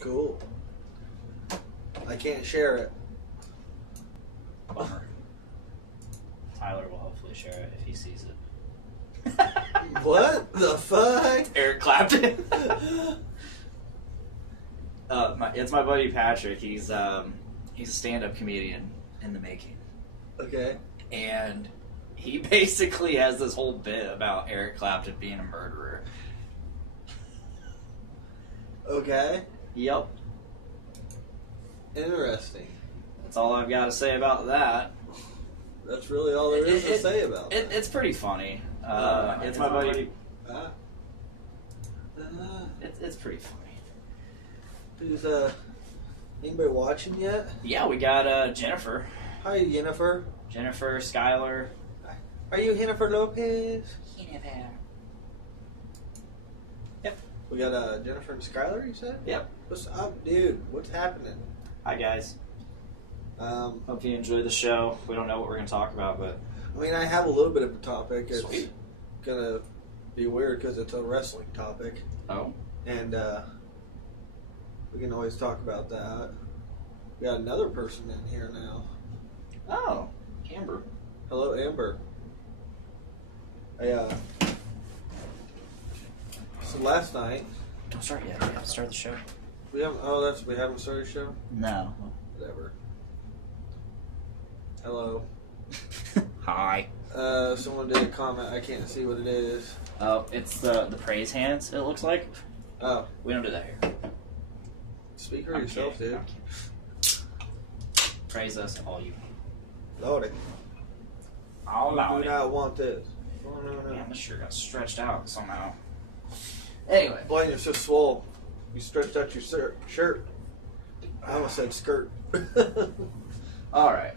Cool. I can't share it. Bummer. Tyler will hopefully share it if he sees it. What the fuck? Eric Clapton. It's my buddy Patrick. He's a stand-up comedian in the making. Okay. And he basically has this whole bit about Eric Clapton being a murderer. Okay. Yep. Interesting. That's all I've got to say about that. That's really all there is to say about it. It's pretty funny. It's my buddy. It's pretty funny. Who's anybody watching yet? Yeah, we got Jennifer. Hi, Jennifer. Jennifer, Skylar. Are you Jennifer Lopez? Jennifer. Yep. We got Jennifer and Skylar, you said? Yep. What's up, dude? What's happening? Hi, guys. Hope you enjoy the show. We don't know what we're going to talk about, but... I mean, I have a little bit of a topic. It's Sweet. going to be weird because it's a wrestling topic. Oh? And we can always talk about that. We got another person in here now. Oh. Amber. Hello, Amber. So last night... Don't start yet. We have to start the show. We haven't started the show? No. Whatever. Hello. Hi. Someone did a comment. I can't see what it is. Oh, it's the praise hands, it looks like. Oh. We don't do that here. Speak for yourself, dude. Praise us all you. Lordy. All Do not want this. Oh, no. Man, this shirt got stretched out somehow. Anyway. Boy, you're so swole. You stretched out your shirt. I almost said skirt. Alright.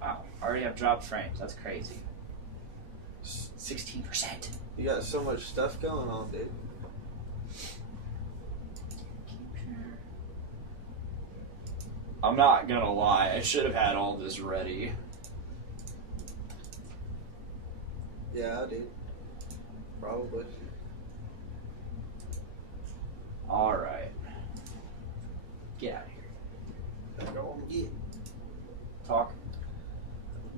Wow. I already have dropped frames. That's crazy. 16%. You got so much stuff going on, dude. I'm not gonna lie. I should have had all this ready. Yeah, dude. Probably. Alright. Get out of here. Go on, get. Talk.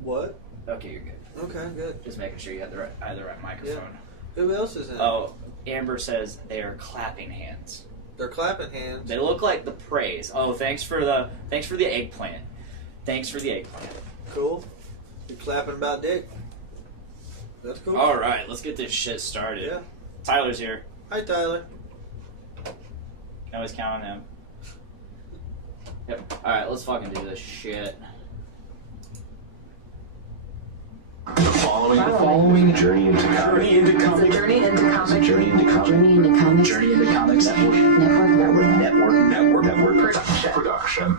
What? Okay, you're good. Okay, good. Just making sure you had the right microphone. Yeah. Who else is in? Oh, Amber says they are clapping hands. They're clapping hands. They look like the praise. Oh, thanks for the eggplant. Thanks for the eggplant. Cool. You're clapping about dick. That's cool. All right, let's get this shit started. Yeah. Tyler's here. Hi, Tyler. Can always count on him. Yep. All right, let's fucking do this shit. Following Journey into Comics. Journey into Comics. Journey into Comics. Journey into Comics. Network production.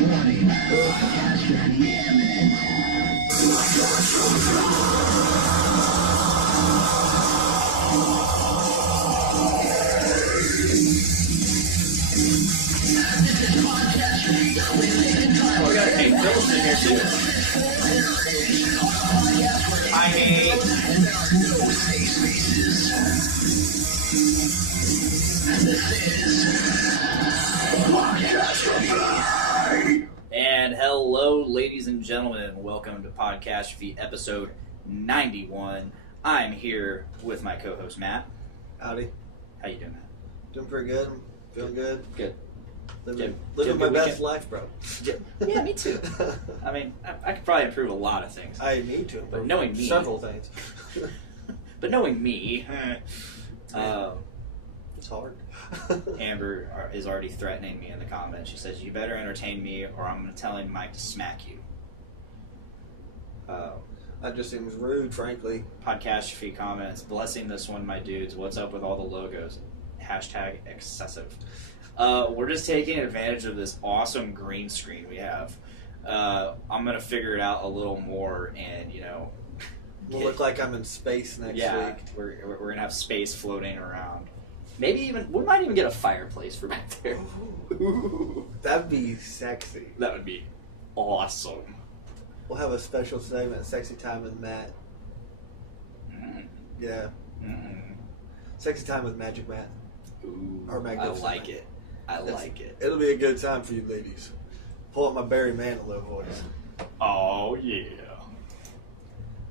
Warning. Catastrophe imminent. Oh, we got a Kate Phillips in here too. Hi, Nate. And hello, ladies and gentlemen. Welcome to Podcastrophe episode 91. I'm here with my co-host Matt. Howdy. How you doing, Matt? Doing pretty good. Feeling good. Good. Living my best life, bro. Yeah, me too. I mean, I could probably improve a lot of things. I need to, but knowing me, several things. But knowing me, it's hard. Amber is already threatening me in the comments. She says, "You better entertain me, or I'm going to tell him Mike to smack you." That just seems rude, frankly. Podcastrophe comments, blessing this one, my dudes. What's up with all the logos? Hashtag excessive. We're just taking advantage of this awesome green screen we have. I'm going to figure it out a little more and, We'll look like I'm in space next week. We're going to have space floating around. Maybe we might even get a fireplace for back there. Ooh, that'd be sexy. That would be awesome. We'll have a special segment, Sexy Time with Matt. Yeah. Mm. Sexy time with Magic Matt. Ooh, Or I Magnificent like Matt. it. I like it. It'll be a good time for you ladies. Pull up my Barry Manilow voice. Oh, yeah.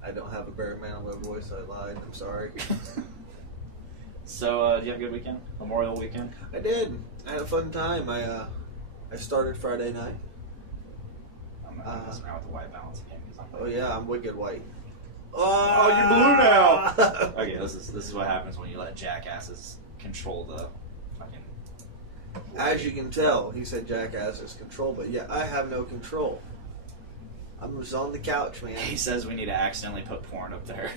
I don't have a Barry Manilow voice. I lied. I'm sorry. So, do you have a good weekend? Memorial weekend? I did. I had a fun time. I started Friday night. I'm messing around with the white balance again. 'Cause I'm Oh yeah, I'm wicked white. Oh, you're blue now. Okay, this is what happens when you let jackasses control the fucking. As you can tell, he said jackasses control, but yeah, I have no control. I'm just on the couch, man. He says we need to accidentally put porn up there.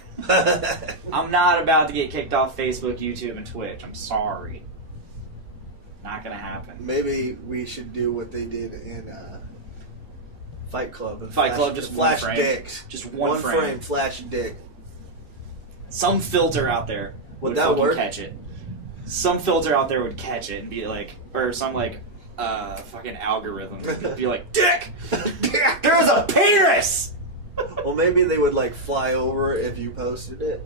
I'm not about to get kicked off Facebook, YouTube, and Twitch. I'm sorry. Not gonna happen. Maybe we should do what they did in Fight Club. And Fight Club, just one flash frame. dicks. Just one frame. Flash dick. Some filter out there Would that fucking work? catch it. Some filter out there would catch it and be like, or some like fucking algorithm would be like, dick! There's a penis! Well, maybe they would like fly over if you posted it,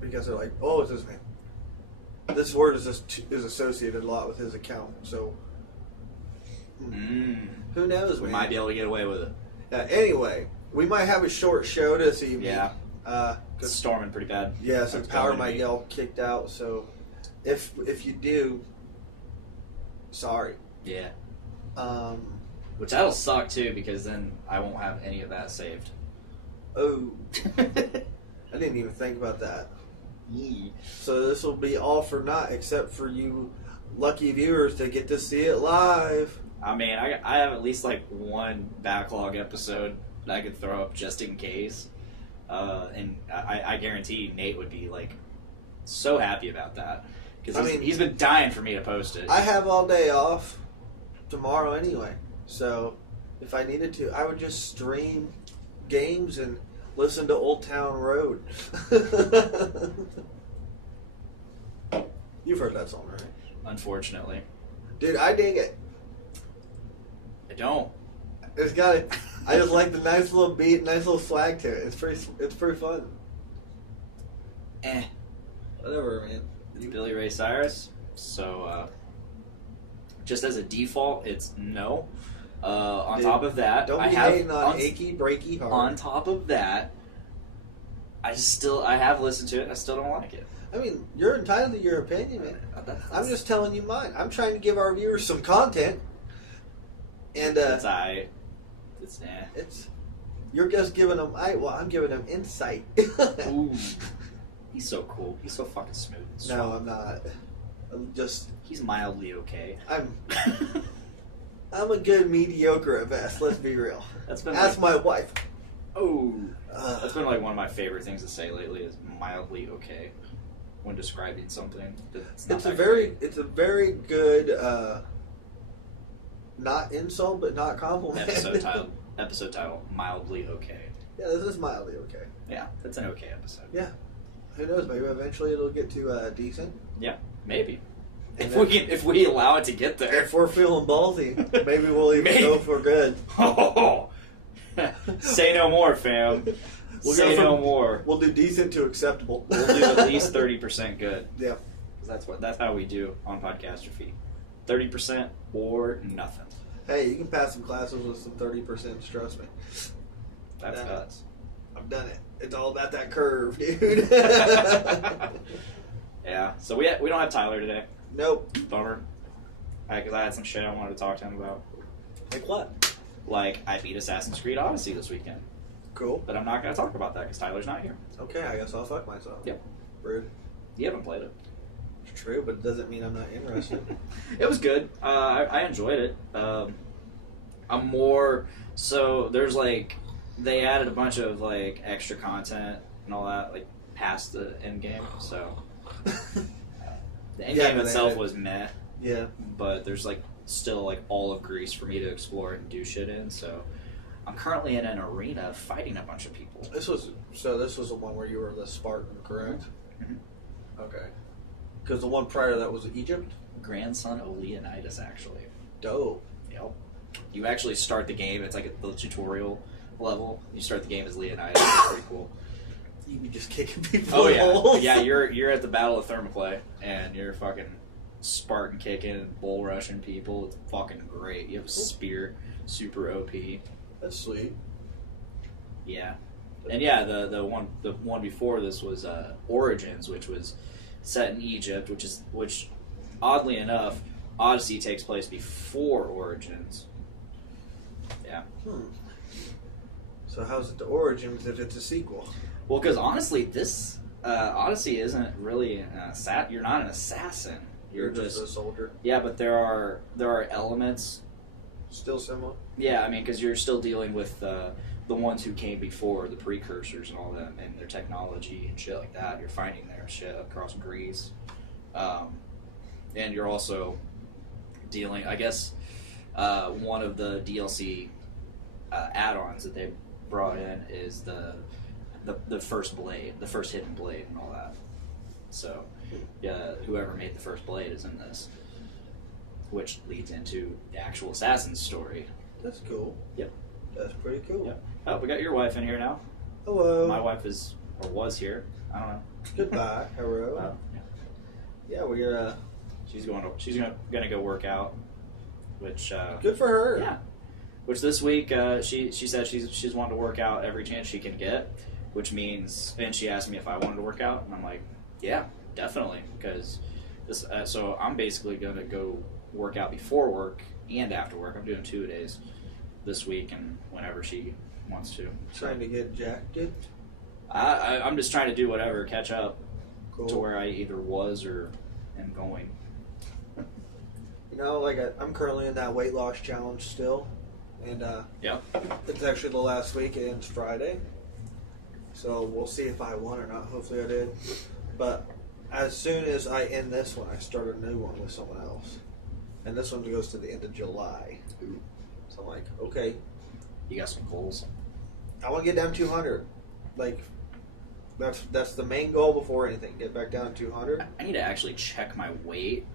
because they're like, "Oh, it's his name." This word is associated a lot with his account, so who knows? We man? might be able to get away with it. Anyway, we might have a short show this evening. Yeah. It's Cause, storming pretty bad. yeah, so It's power going to might be. get all kicked out. So if you do, sorry. Yeah. Um. Which that'll suck too, because then I won't have any of that saved. Oh, I didn't even think about that. So this will be all for naught, except for you lucky viewers to get to see it live. I mean, I have at least like one backlog episode that I could throw up just in case. And I guarantee Nate would be like so happy about that. Because he's been dying for me to post it. I have all day off tomorrow anyway. So if I needed to, I would just stream games and listen to Old Town Road. You've heard that song, right? Unfortunately. Dude, I dig it. I don't. It's got it. I just like the nice little beat, nice little swag to it. It's pretty fun. Whatever, man. It's Billy Ray Cyrus. So, just as a default, it's no. On Dude, top of that, Don't I be have hating on achy, breaky heart. on top of that, I have listened to it and I still don't like it. I mean, you're entitled to your opinion, man. I'm just telling you mine. I'm trying to give our viewers some content. And It's you're just giving them. I'm giving them insight. Ooh. He's so cool. He's so fucking smooth. And No, strong. I'm not. I'm just. He's mildly okay. I'm a good mediocre at best. Let's be real. That's been Ask my wife. That's been like one of my favorite things to say lately is mildly okay when describing something. It's a very good not insult but not compliment. Episode title mildly okay. Yeah, this is mildly okay. Yeah, that's an okay episode. Yeah. Who knows? Maybe eventually it'll get to decent. Yeah, maybe. And If we allow it to get there. If we're feeling ballsy, maybe we'll even Maybe. go for good. Oh, say no more, fam. We'll Say go no from- more. We'll do decent to acceptable. We'll do at least 30% good. Yeah. 'Cause that's how we do on Podcastrophe. 30% or nothing. Hey, you can pass some classes with some 30%. Trust me. That's nuts. I've done it. It's all about that curve, dude. Yeah. So we don't have Tyler today. Nope. Bummer. Because I had some shit I wanted to talk to him about. Like what? Like, I beat Assassin's Creed Odyssey this weekend. Cool. But I'm not going to talk about that because Tyler's not here. Okay, I guess I'll fuck myself. Yep. Rude. You haven't played it. It's true, but it doesn't mean I'm not interested. It was good. I enjoyed it. I'm more... So, there's like... They added a bunch of like extra content and all that, like past the end game. So the end game itself was meh, Yeah. but there's like still like all of Greece for me to explore and do shit in. So I'm currently in an arena fighting a bunch of people. This was the one where you were the Spartan, correct? Mm-hmm. Okay. Because the one prior to that was Egypt. Grandson of Leonidas, actually. Dope. Yep. You actually start the game. It's like the tutorial level. You start the game as Leonidas. It's pretty cool. You You just kicking people Oh in yeah, holes. yeah. You're at the Battle of Thermopylae, and you're fucking Spartan kicking and bull rushing people. It's fucking great. You have a spear, super OP. That's sweet. Yeah, and yeah, the one before this was Origins, which was set in Egypt, which oddly enough, Odyssey takes place before Origins. Yeah. So how's it the Origins if it's a sequel? Well, because honestly, this Odyssey isn't really you're not an assassin. You're just a soldier. Yeah, but there are elements. Still similar. Yeah, I mean, because you're still dealing with the ones who came before, the precursors and all that, and their technology and shit like that. You're finding their shit across Greece, and you're also dealing. I guess one of the DLC add-ons that they brought in is the first blade, the first hidden blade, and all that. So, yeah, whoever made the first blade is in this, which leads into the actual assassin's story. That's cool. Yep. That's pretty cool. Yep. Oh, we got your wife in here now. Hello. My wife is or was here. I don't know. Goodbye. Hello. Yeah, we're She's gonna go work out, which good for her. yeah. Which this week she said she's wanting to work out every chance she can get, which means, and she asked me if I wanted to work out, and I'm like, yeah, definitely, because this. So I'm basically gonna go work out before work and after work. I'm doing 2 days this week, and whenever she wants to. Trying to get jacked, dude. I'm just trying to do whatever, catch up Cool. to where I either was or am going. You know, like I'm currently in that weight loss challenge still, and Yeah. it's actually the last week. It ends Friday, so we'll see if I won or not. Hopefully, I did. But as soon as I end this one, I start a new one with someone else, and this one goes to the end of July. Ooh. So I'm like, okay, You got some goals? I want to get down 200. Like, that's the main goal before anything. Get back down to 200. I need to actually check my weight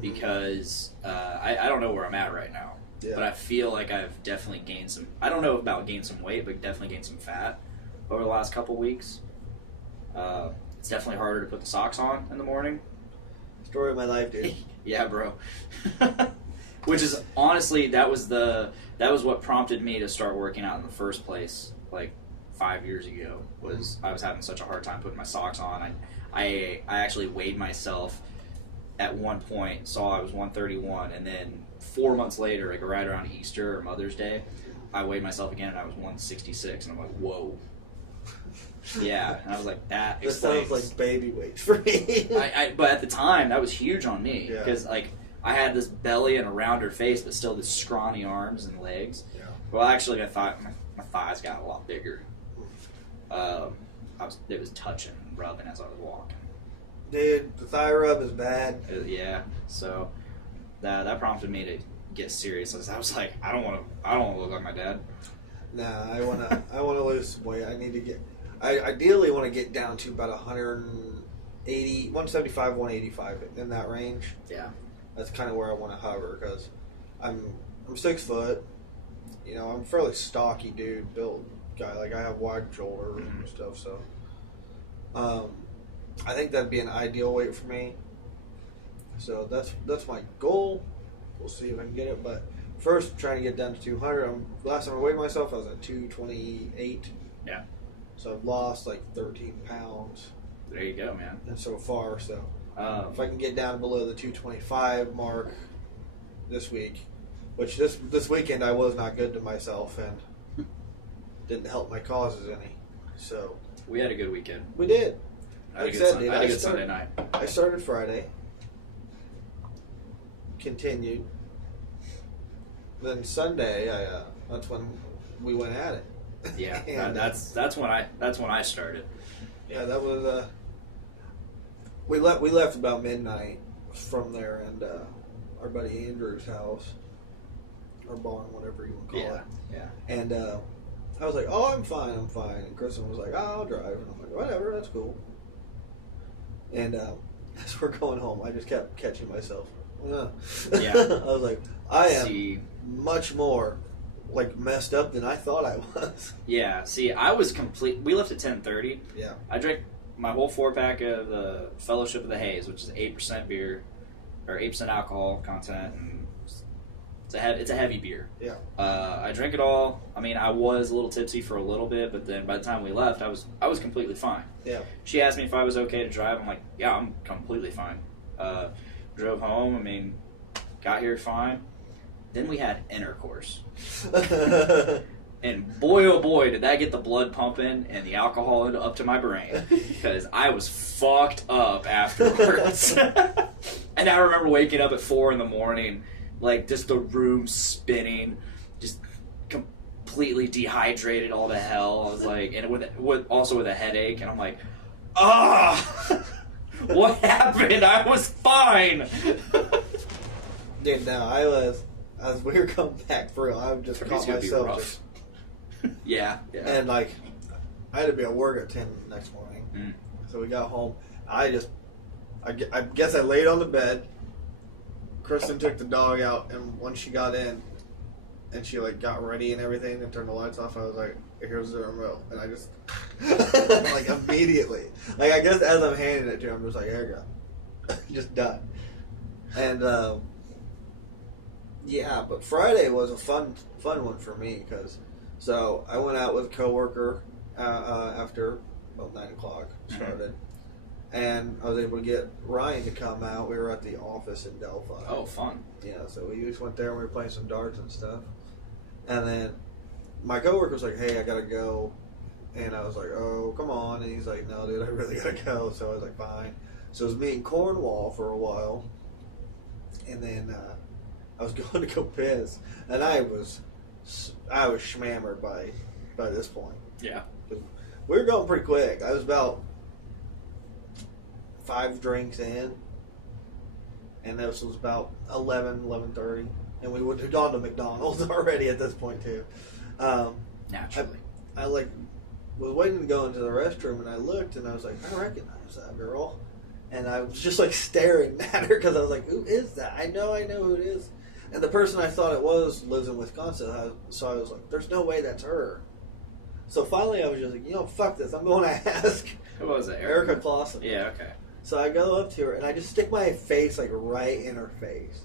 because I don't know where I'm at right now. Yeah. But I feel like I've definitely gained some. I don't know about gained some weight, but definitely gained some fat over the last couple weeks. It's definitely harder to put the socks on in the morning. Story of my life, dude. Yeah, bro. Which is honestly that was what prompted me to start working out in the first place, like 5 years ago. Was I was having such a hard time putting my socks on. I actually weighed myself at one point, saw I was 131, and then 4 months later, like right around Easter or Mother's Day, I weighed myself again and I was 166, and I'm like, whoa. Yeah, and I was like, that This explains. sounds like baby weight for me. But at the time, that was huge on me Yeah. because like I had this belly and a rounder face, but still this scrawny arms and legs. Yeah. Well, actually, I thought my thighs got a lot bigger. It was touching and rubbing as I was walking. Dude, the thigh rub is bad. Yeah, so that prompted me to get serious. I was like, I don't want to look like my dad. Nah, I wanna lose some weight. I need to get. I ideally want to get down to about 180, 175, 185 in that range. Yeah. That's kind of where I want to hover because I'm 6 foot. You know, I'm a fairly stocky dude, built guy. Like I have wide shoulders and stuff. So, I think that'd be an ideal weight for me. So that's my goal. We'll see if I can get it. But first, I'm trying to get down to 200. Last time I weighed myself, I was at 228. Yeah. So I've lost like 13 pounds. There you go, man. And so far, so if I can get down below the 225 mark this week, which this weekend I was not good to myself and didn't help my causes any. So We had a good weekend. we did. I had Like a I good, said, sun- dude, I had a I good started- Sunday night. I started Friday, continued. Then Sunday, that's when we went at it. Yeah, And, that's when I started. yeah, that was. We left about midnight from there, and our buddy Andrew's house, or barn, whatever you want to call it. Yeah. And I was like, "Oh, I'm fine." And Kristen was like, "Oh, I'll drive." And I'm like, "Whatever, that's cool." And as we're going home, I just kept catching myself. Yeah. I was like, "I am See, much more like messed up than I thought I was. Yeah. See, I was complete. We left at 10:30. Yeah. I drank my whole 4-pack of the Fellowship of the Haze, which is 8% beer or 8% alcohol content, and it's a heavy beer. Yeah. I drank it all. I mean, I was a little tipsy for a little bit, but then by the time we left, I was completely fine. Yeah. She asked me if I was okay to drive. I'm like, yeah, I'm completely fine. Drove home. I mean, got here fine. Then we had intercourse. And boy, oh boy, did that get the blood pumping and the alcohol up to my brain. Because I was fucked up afterwards. And I remember waking up at 4 a.m, like just the room spinning, just completely dehydrated all to hell. I was like, and also with a headache. And I'm like, what happened? I was fine. Dude, no, as we were coming back through, I would just It's caught gonna be myself rough. just, Yeah. and like, I had to be at work at 10 the next morning. Mm. So we got home. I guess I laid on the bed. Kristen took the dog out, and when she got in, and she like got ready and everything, and turned the lights off, I was like, "Here's the remote," and I just like immediately, like I guess as I'm handing it to her, I'm just like, "There you go," just done. And yeah, but Friday was a fun one for me because so I went out with a coworker after about 9 o'clock started. And I was able to get Ryan to come out. We were at the office in Delphi. Oh, fun. Yeah, so we just went there and we were playing some darts and stuff. And then my coworker was like, "Hey, I gotta go." And I was like, "Oh, come on." And he's like, "No, dude, I really gotta go." So I was like, "Fine." So it was me in Cornwall for a while. And then I was going to go piss. And I was schmammered by this point. Yeah. We were going pretty quick. I was about 5 drinks in, and this was about 11:30, and we would have gone to McDonald's already at this point too. Naturally. I like was waiting to go into the restroom, and I looked, and I was like, I recognize that girl, and I was just like staring at her because I was like, who is that? I know who it is, and the person I thought it was lives in Wisconsin, so I was like, there's no way that's her. So finally, I was just like, fuck this, I'm going to ask. Who was it? Erica Clausen. Yeah, okay. So I go up to her and I just stick my face like right in her face.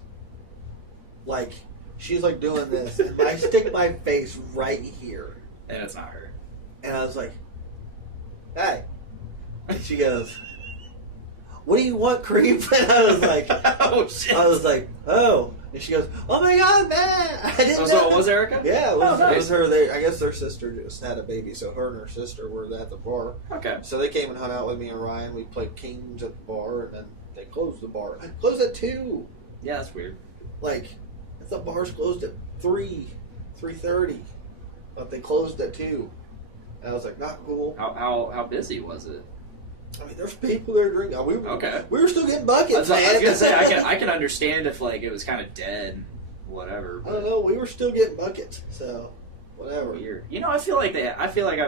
Like she's like doing this and I stick my face right here. And it's not her. And I was like, "Hey." And she goes, "What do you want, creep?" And I was like, oh shit. I was like, "Oh." And she goes, "Oh my god, man. I didn't know." So it was Erica? Yeah, it was, nice. it was her. I guess their sister just had a baby, so her and her sister were at the bar. Okay. So they came and hung out with me and Ryan. We played Kings at the bar, and then they closed the bar. Closed at 2. Yeah, that's weird. Like, I thought bars closed at 3:30, but they closed at 2. And I was like, not cool. How busy was it? I mean, there's people there drinking. We were still getting buckets, I man. was gonna say I can understand if like it was kind of dead, whatever. I don't know. We were still getting buckets, so whatever. Weird. I feel like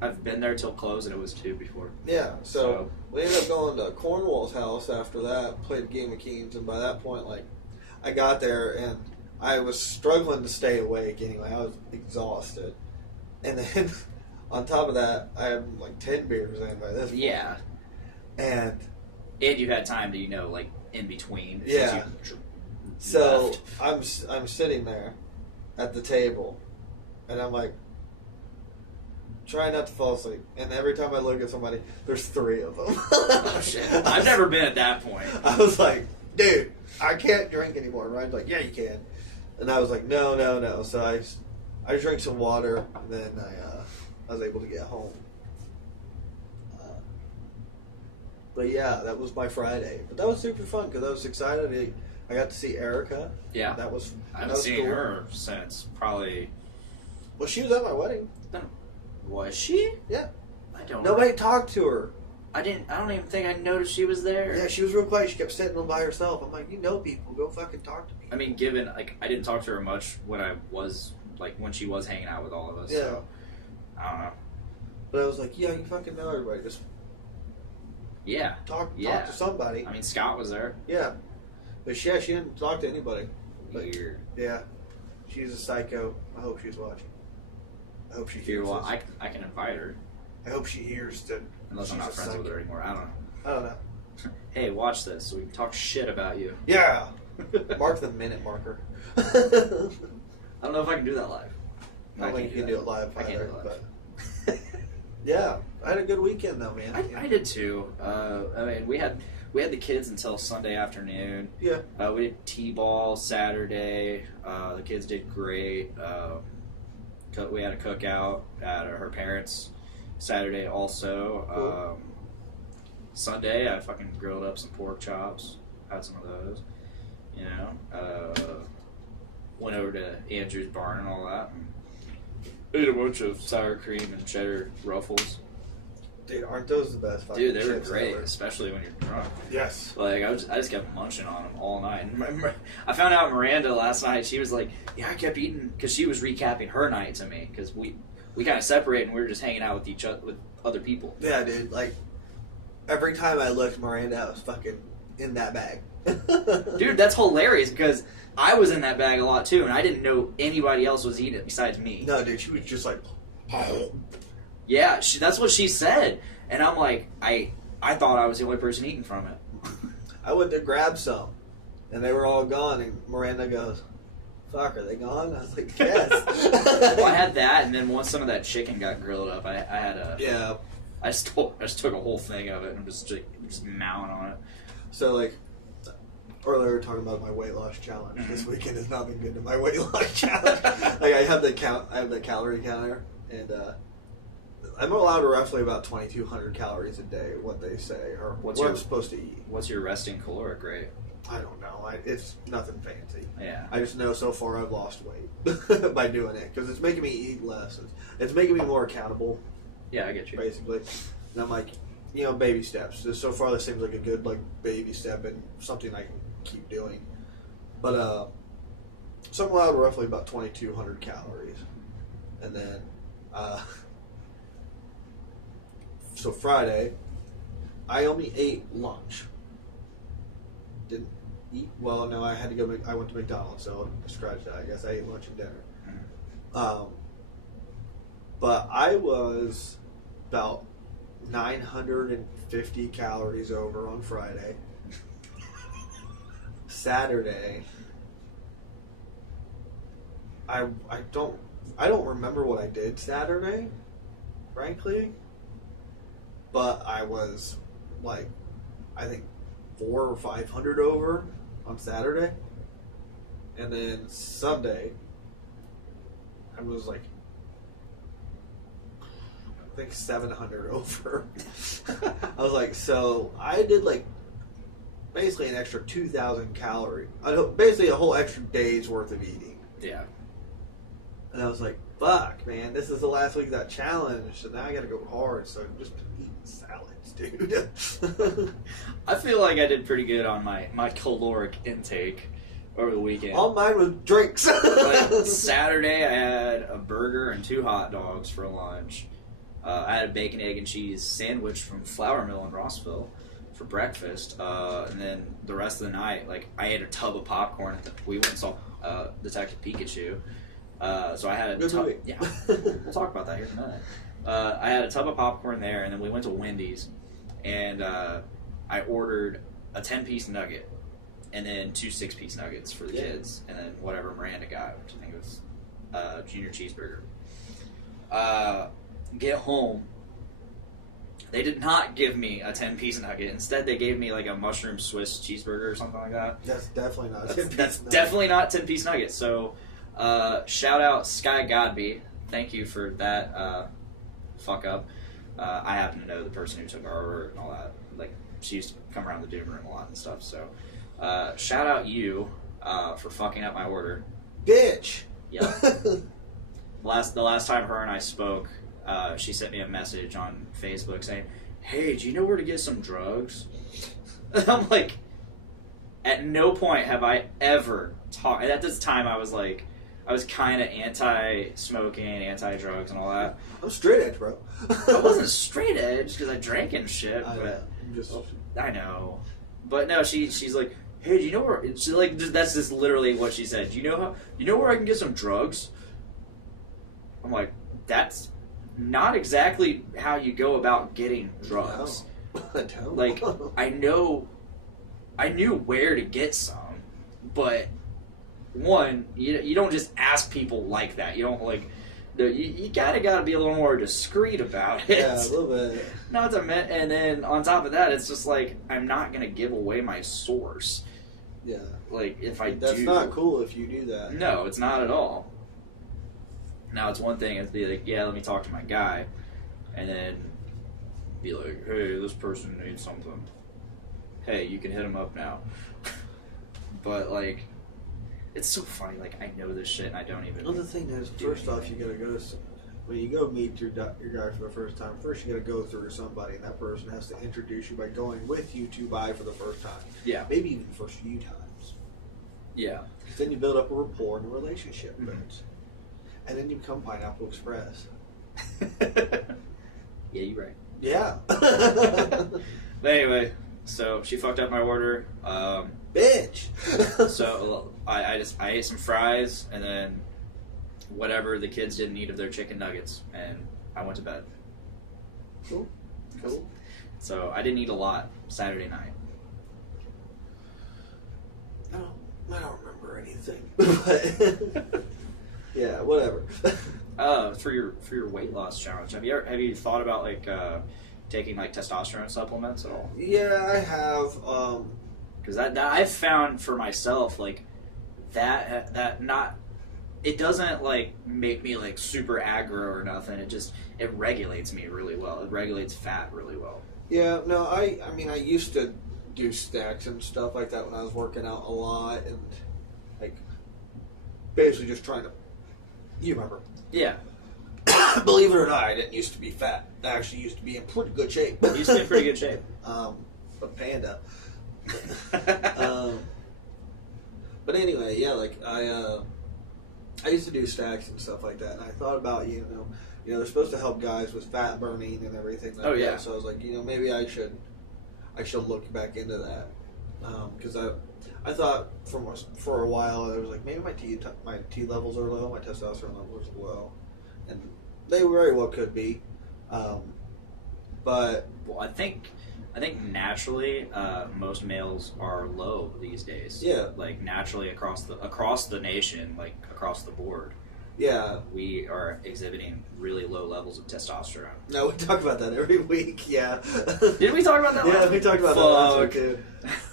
I've been there till close and it was 2 before. Yeah. So we ended up going to Cornwall's house after that. Played a game of Kings, and by that point, like, I got there and I was struggling to stay awake. Anyway, I was exhausted, and then. On top of that, I had like 10 beers in by this point. Yeah. And you had time to, like, in between. Yeah. So I'm sitting there at the table, and I'm like, trying not to fall asleep. And every time I look at somebody, there's 3 of them. Oh, shit. I've never been at that point. I was like, dude, I can't drink anymore. Ryan's like, yeah, you can. And I was like, no. So I drank some water, and then I was able to get home. But yeah, that was my Friday. But that was super fun because I was excited. I got to see Erica. Yeah. That was I haven't seen her since probably... Well, she was at my wedding. Was she? Yeah. I don't know. Nobody talked to her. I don't even think I noticed she was there. Yeah, she was real quiet. She kept sitting by herself. I'm like, people, go fucking talk to me. I mean, given, like, I didn't talk to her much when when she was hanging out with all of us. Yeah. So, I don't know. But I was like, yeah, you fucking know everybody. Just talk to somebody. I mean, Scott was there. Yeah. But she didn't talk to anybody. But, Weird. yeah. She's a psycho. I hope she's watching. I hope she If you're hears well, this. I can invite her. I hope she hears that. Unless I'm she's not a friends with her psycho. anymore. I don't know. I don't know. Hey, watch this so we can talk shit about you. Yeah. Mark the minute marker. I I don't know if I can do that live. don't think you can do it live. I can't either, do it live. But yeah, I had a good weekend though, man. I did too. I mean, we had the kids until Sunday afternoon. Yeah. We did T-ball Saturday. The kids did great. We had a cookout at her parents' Saturday also. Cool. Sunday, I fucking grilled up some pork chops. Had some of those. You know, went over to Andrew's barn and all that. And ate a bunch of sour cream and cheddar ruffles. Dude, aren't those the best fucking Dude, they were chips great, ever? especially when you're drunk. Yes. Like I just kept munching on them all night. And I found out Miranda last night. She was like, "Yeah, I kept eating," because she was recapping her night to me because we kind of separated and we were just hanging out with each other with other people. Yeah, dude. Like every time I looked, Miranda was fucking in that bag. Dude, that's hilarious because I was in that bag a lot too, and I didn't know anybody else was eating it besides me. No, dude, she was just like. Yeah, that's what she said, and I'm like, I thought I was the only person eating from it. I went to grab some, and they were all gone. And Miranda goes, "Fuck, are they gone?" I was like, "Yes." Well, I had that, and then once some of that chicken got grilled up, I had a Yeah. I just took a whole thing of it and just mowing on it. So like earlier, we were talking about my weight loss challenge. This weekend has not been good to my weight loss challenge. Like I have the calorie counter, and I'm allowed roughly about 2,200 calories a day. What they say, or What's what your- I'm supposed to eat. What's your resting caloric rate? I don't know. It's nothing fancy. Yeah. I just know so far I've lost weight by doing it because it's making me eat less. It's making me more accountable, Yeah, I get you. basically. And I'm like, baby steps. So far, this seems like a good baby step and something I can keep doing. But so I'm allowed roughly about 2,200 calories, and then so Friday, I only ate lunch. Didn't eat well. No, I had to go. I went to McDonald's, so scratch that. I guess I ate lunch and dinner. But I was about 950 calories over on Friday. Saturday, I don't remember what I did Saturday, frankly. But I was like, I think 400 or 500 over on Saturday, and then Sunday, I was like, I think 700 over. I was like, so I did like basically an extra 2,000 calories, basically a whole extra day's worth of eating. Yeah. And I was like, fuck, man, this is the last week of that challenge, so now I gotta go hard, so I'm just eating salads, dude. I feel like I did pretty good on my caloric intake over the weekend. All mine was drinks. But Saturday, I had a burger and 2 hot dogs for lunch. I had a bacon, egg, and cheese sandwich from Flour Mill in Rossville for breakfast. And then the rest of the night, like, I ate a tub of popcorn. We went and saw Detective Pikachu. So I had a Good tub. movie. Yeah, we'll talk about that here in a minute. I had a tub of popcorn there, and then we went to Wendy's, and I ordered a 10-piece nugget, and then 2 6-piece nuggets for the kids, and then whatever Miranda got, which I think was junior cheeseburger. Get home. They did not give me a 10-piece nugget. Instead, they gave me like a mushroom Swiss cheeseburger or something like that. That's definitely not. That's definitely not 10-piece nuggets. So, shout out Sky Godby. Thank you for that fuck up. I happen to know the person who took our order and all that. Like, she used to come around the Doom Room a lot and stuff. So, shout out you for fucking up my order. Bitch. Yep. The last time her and I spoke, she sent me a message on Facebook saying, "Hey, do you know where to get some drugs?" And I'm like, at no point have I ever talked. At this time, I was kind of anti-smoking, anti-drugs, and all that. I'm straight edge, bro. I wasn't straight edge because I drank and shit. I know. But I'm just. I know. But no, she's like, hey, do you know where? She, like, that's just literally what she said. Do you know where I can get some drugs? I'm like, that's not exactly how you go about getting drugs. No. I don't. Like, I knew where to get some, but one, you don't just ask people like that. You don't like. You gotta be a little more discreet about it. Yeah, a little bit. Not to and then on top of that, it's just like I'm not gonna give away my source. Yeah. Like if I That's do, not cool if you do that. No, it's not at all. Now it's one thing to be like, yeah, let me talk to my guy, and then be like, hey, this person needs something. Hey, you can hit him up now. But like, it's so funny. Like I know this shit, and I don't even. Well, the thing is, first off, you gotta go. When you go meet your guy for the first time, first you gotta go through somebody, and that person has to introduce you by going with you to buy for the first time. Yeah. Maybe even the first few times. Yeah. Because then you build up a rapport and a relationship, and then you become Pineapple Express. Yeah, you're right. Yeah. But anyway, so she fucked up my order. Bitch. So I ate some fries and then whatever the kids didn't eat of their chicken nuggets, and I went to bed. Cool. So I didn't eat a lot Saturday night. I don't remember anything. But yeah, whatever. For your weight loss challenge, have you thought about like taking like testosterone supplements at all? Yeah, I have. Because that I've found for myself, like that not, it doesn't like make me like super aggro or nothing. It regulates me really well. It regulates fat really well. Yeah, no, I mean, I used to do stacks and stuff like that when I was working out a lot, and like basically just trying to. You remember? Yeah. Believe it or not, I didn't used to be fat. I actually used to be in pretty good shape. You used to be in pretty good shape. A panda. But anyway, yeah, like I used to do stacks and stuff like that, and I thought about you know they're supposed to help guys with fat burning and everything like yeah. that. So I was like, maybe I should look back into that because I thought for a while I was like maybe my T levels are low, my testosterone levels are low, and they very well could be, but well, I think naturally most males are low these days. Yeah, like naturally across the nation, like across the board. Yeah, we are exhibiting really low levels of testosterone. No, we talk about that every week. Yeah. Did we talk about that? Yeah, we talked about that last week too.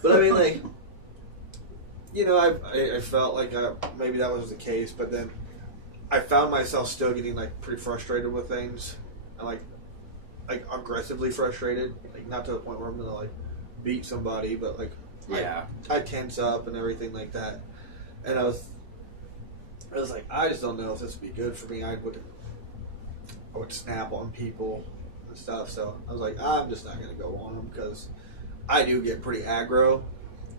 But I mean, like, I felt like maybe that was the case, but then I found myself still getting like pretty frustrated with things, and like aggressively frustrated, like not to the point where I'm gonna like beat somebody, but like I tense up and everything like that, and I was like, I just don't know if this would be good for me. I would snap on people and stuff. So I was like, I'm just not going to go on them because I do get pretty aggro.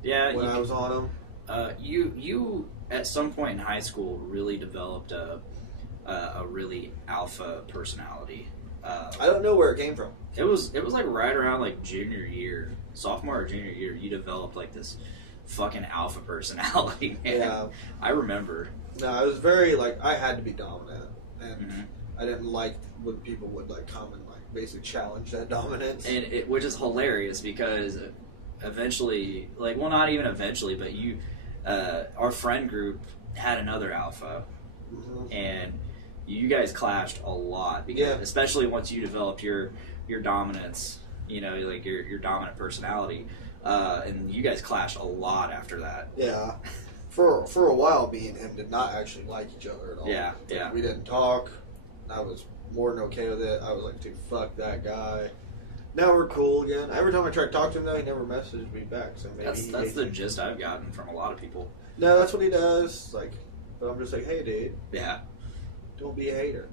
Yeah, when I was on them. You at some point in high school really developed a really alpha personality. I don't know where it came from. It was like right around like sophomore or junior year. You developed like this fucking alpha personality, man. Yeah, I remember. No, I was very like I had to be dominant, and I didn't like when people would like come and like basically challenge that dominance. And which is hilarious because eventually, like, well, not even eventually, but our friend group had another alpha, and you guys clashed a lot because especially once you developed your dominance, like your dominant personality, and you guys clashed a lot after that. Yeah. For a while, me and him did not actually like each other at all. Yeah, yeah. We didn't talk. I was more than okay with it. I was like, dude, fuck that guy. Now we're cool again. Every time I try to talk to him, though, he never messaged me back. So maybe that's the gist I've gotten from a lot of people. No, that's what he does. Like, but I'm just like, hey, dude. Yeah. Don't be a hater.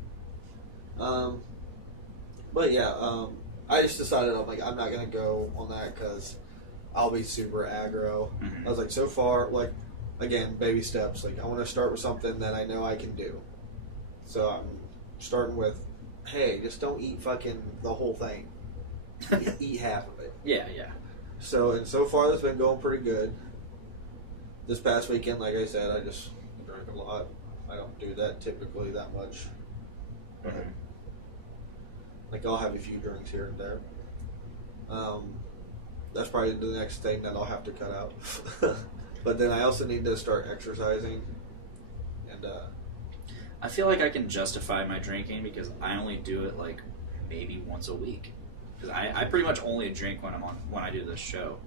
But yeah, I just decided I'm not gonna go on that because I'll be super aggro. I was like, so far, like. Again, baby steps. Like, I want to start with something that I know I can do. So I'm starting with, hey, just don't eat fucking the whole thing. Eat half of it. Yeah, yeah. So far, that's been going pretty good. this past weekend, like I said, I just drank a lot. I don't do that typically that much. But, like, I'll have a few drinks here and there. That's probably the next thing that I'll have to cut out. But then I also need to start exercising. And I feel like I can justify my drinking because I only do it like maybe once a week. Because I pretty much only drink when I do this show,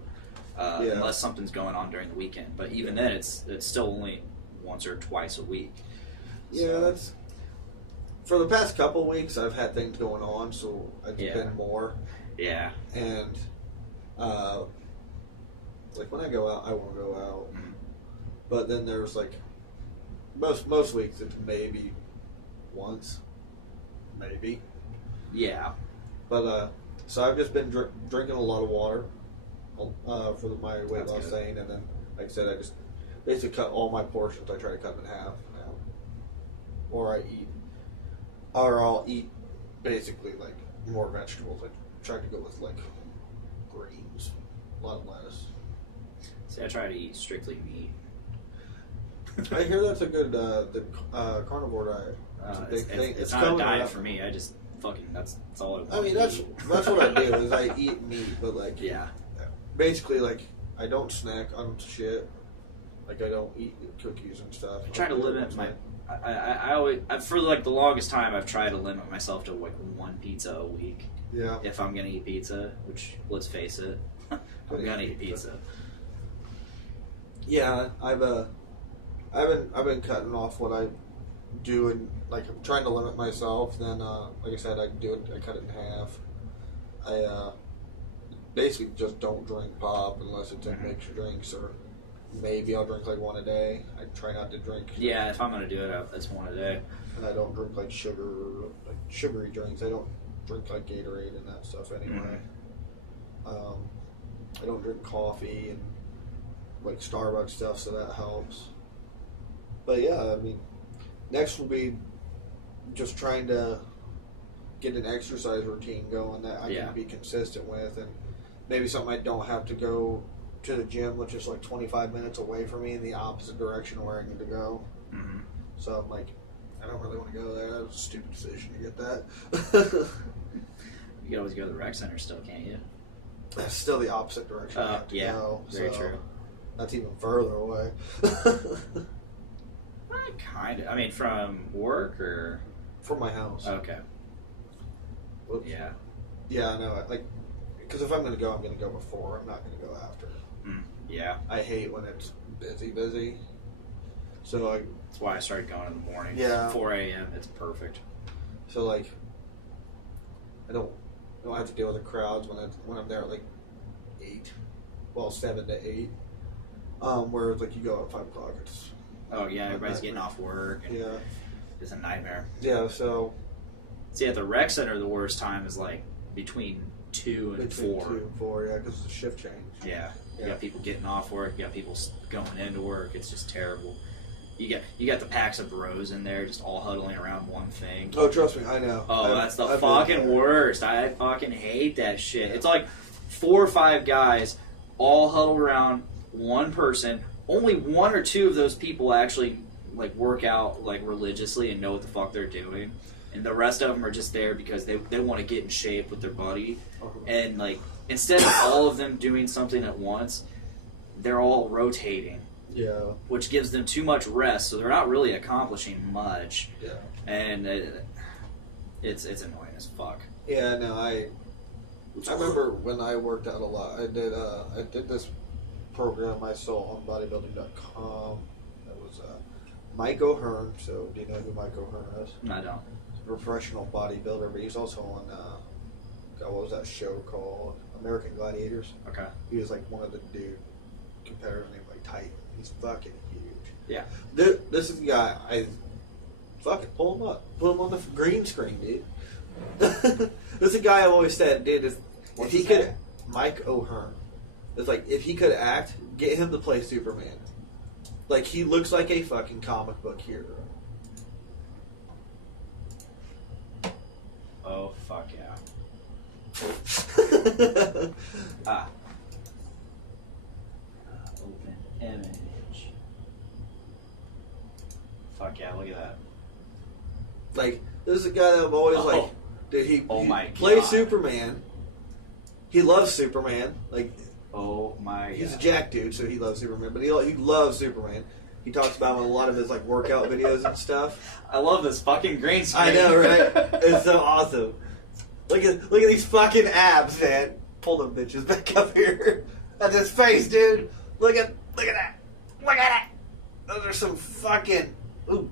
unless something's going on during the weekend. But even then, it's still only once or twice a week. yeah, So, that's for the past couple weeks. I've had things going on, so I've been more. yeah. And like when I go out, I won't go out. Mhm. But then there's like most weeks it's maybe once, maybe. Yeah. But so I've just been drinking a lot of water for my weight That's loss good. thing, and then like I said, I just basically cut all my portions. I try to cut them in half now, or I'll eat basically like more vegetables. I try to go with like greens, a lot of lettuce. See, I try to eat strictly meat. I hear that's a good carnivore diet. It's a big thing. It's not a coming diet around. for me. I just fucking that's all I want. I mean, to that's eat. what I do is I eat meat, but like Yeah. basically like I don't snack on shit. Like I don't eat cookies and stuff. I try to limit my. I always for like the longest time I've tried to limit myself to like one pizza a week. Yeah. If I'm gonna eat pizza, which let's face it, I'm gonna eat pizza. Yeah, I've been cutting off what I do, and like I'm trying to limit myself. Then, like I said, I cut it in half. I basically just don't drink pop unless it's in mixed drinks, or maybe I'll drink like one a day. I try not to drink. Yeah, if I'm gonna do it, it's one a day. And I don't drink like sugary drinks. I don't drink like Gatorade and that stuff anyway. I don't drink coffee and like Starbucks stuff, so that helps. But yeah, I mean, next will be just trying to get an exercise routine going that I can be consistent with, and maybe something I don't have to go to the gym, which is like 25 minutes away from me in the opposite direction where I need to go. Mm-hmm. So I'm like, I don't really want to go there. That was a stupid decision to get that. You can always go to the rec center still, can't you? That's still the opposite direction I have to go. Very so true. That's even further away. Kind of. I mean, from work or From my house. okay. Whoops. Yeah. Yeah, I know. Like, because if I'm going to go, I'm going to go before. I'm not going to go after. Yeah. I hate when it's busy. So That's why I started going in the morning. Yeah. 4 a.m. It's perfect. like, I don't have to deal with the crowds when I'm there at like 7 to 8. Whereas like you go at 5 o'clock, it's Oh yeah, everybody's getting off work. And yeah. It's a nightmare. Yeah, so See, at the rec center, the worst time is like between 2 and between 4. 2 and 4, yeah, because it's a shift change. Yeah. You Yeah. got people getting off work. You got people going into work. It's just terrible. You got the packs of bros in there, just all huddling around one thing. Oh, trust me, I know. Oh, that's the I've been fucking there. worst. I fucking hate that shit. Yeah. It's like 4 or 5 guys all huddled around one person. Only 1 or 2 of those people actually like work out like religiously and know what the fuck they're doing. And the rest of them are just there because they want to get in shape with their buddy. And like instead of all of them doing something at once, they're all rotating, Yeah, which gives them too much rest, so they're not really accomplishing much. yeah. And it's annoying as fuck. Yeah, no, I remember when I worked out a lot. I did this program I saw on bodybuilding.com. That was Mike O'Hearn. So, do you know who Mike O'Hearn is? I don't. He's a professional bodybuilder, but he's also on God, what was that show called? American Gladiators. Okay. He was like one of the dude competitors named like Titan. He's fucking huge. Yeah. This is the guy. I fucking pull him up. Put him on the green screen, dude. This is a guy I always said, dude. If What's he his could, name? Mike O'Hearn. It's like if he could act, get him to play Superman. Like he looks like a fucking comic book hero. Oh fuck yeah. Open image. look at that. Like, this is a guy that I'm always like, dude, he my plays God. Superman. He loves Superman. Like, Oh my he's a God. jack dude, so he loves Superman. But he loves Superman. He talks about him in a lot of his like workout videos and stuff. I love this fucking green screen. I know, right? It's so awesome. Look at these fucking abs, man. Pull them bitches back up here. That's his face, dude. Look at that. Look at it. Those are some fucking ow.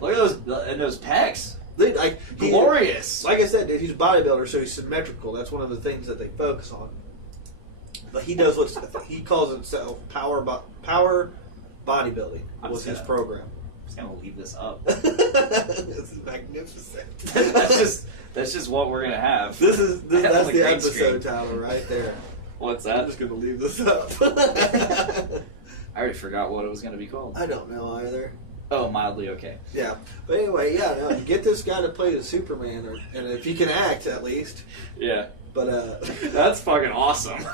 Look at those pecs. Dude, Glorious. Like I said, dude, he's a bodybuilder, so he's symmetrical. That's one of the things that they focus on. But he does he calls himself power bodybuilding. Was his program. I'm just gonna leave this up. This is magnificent. that's just what we're gonna have. That's the green episode screen. title right there. What's I'm that? just gonna leave this up. I already forgot what it was gonna be called. I don't know either. Oh, mildly okay. Yeah, but anyway, no, get this guy to play the Superman, and if he can act at least. Yeah. But That's fucking awesome.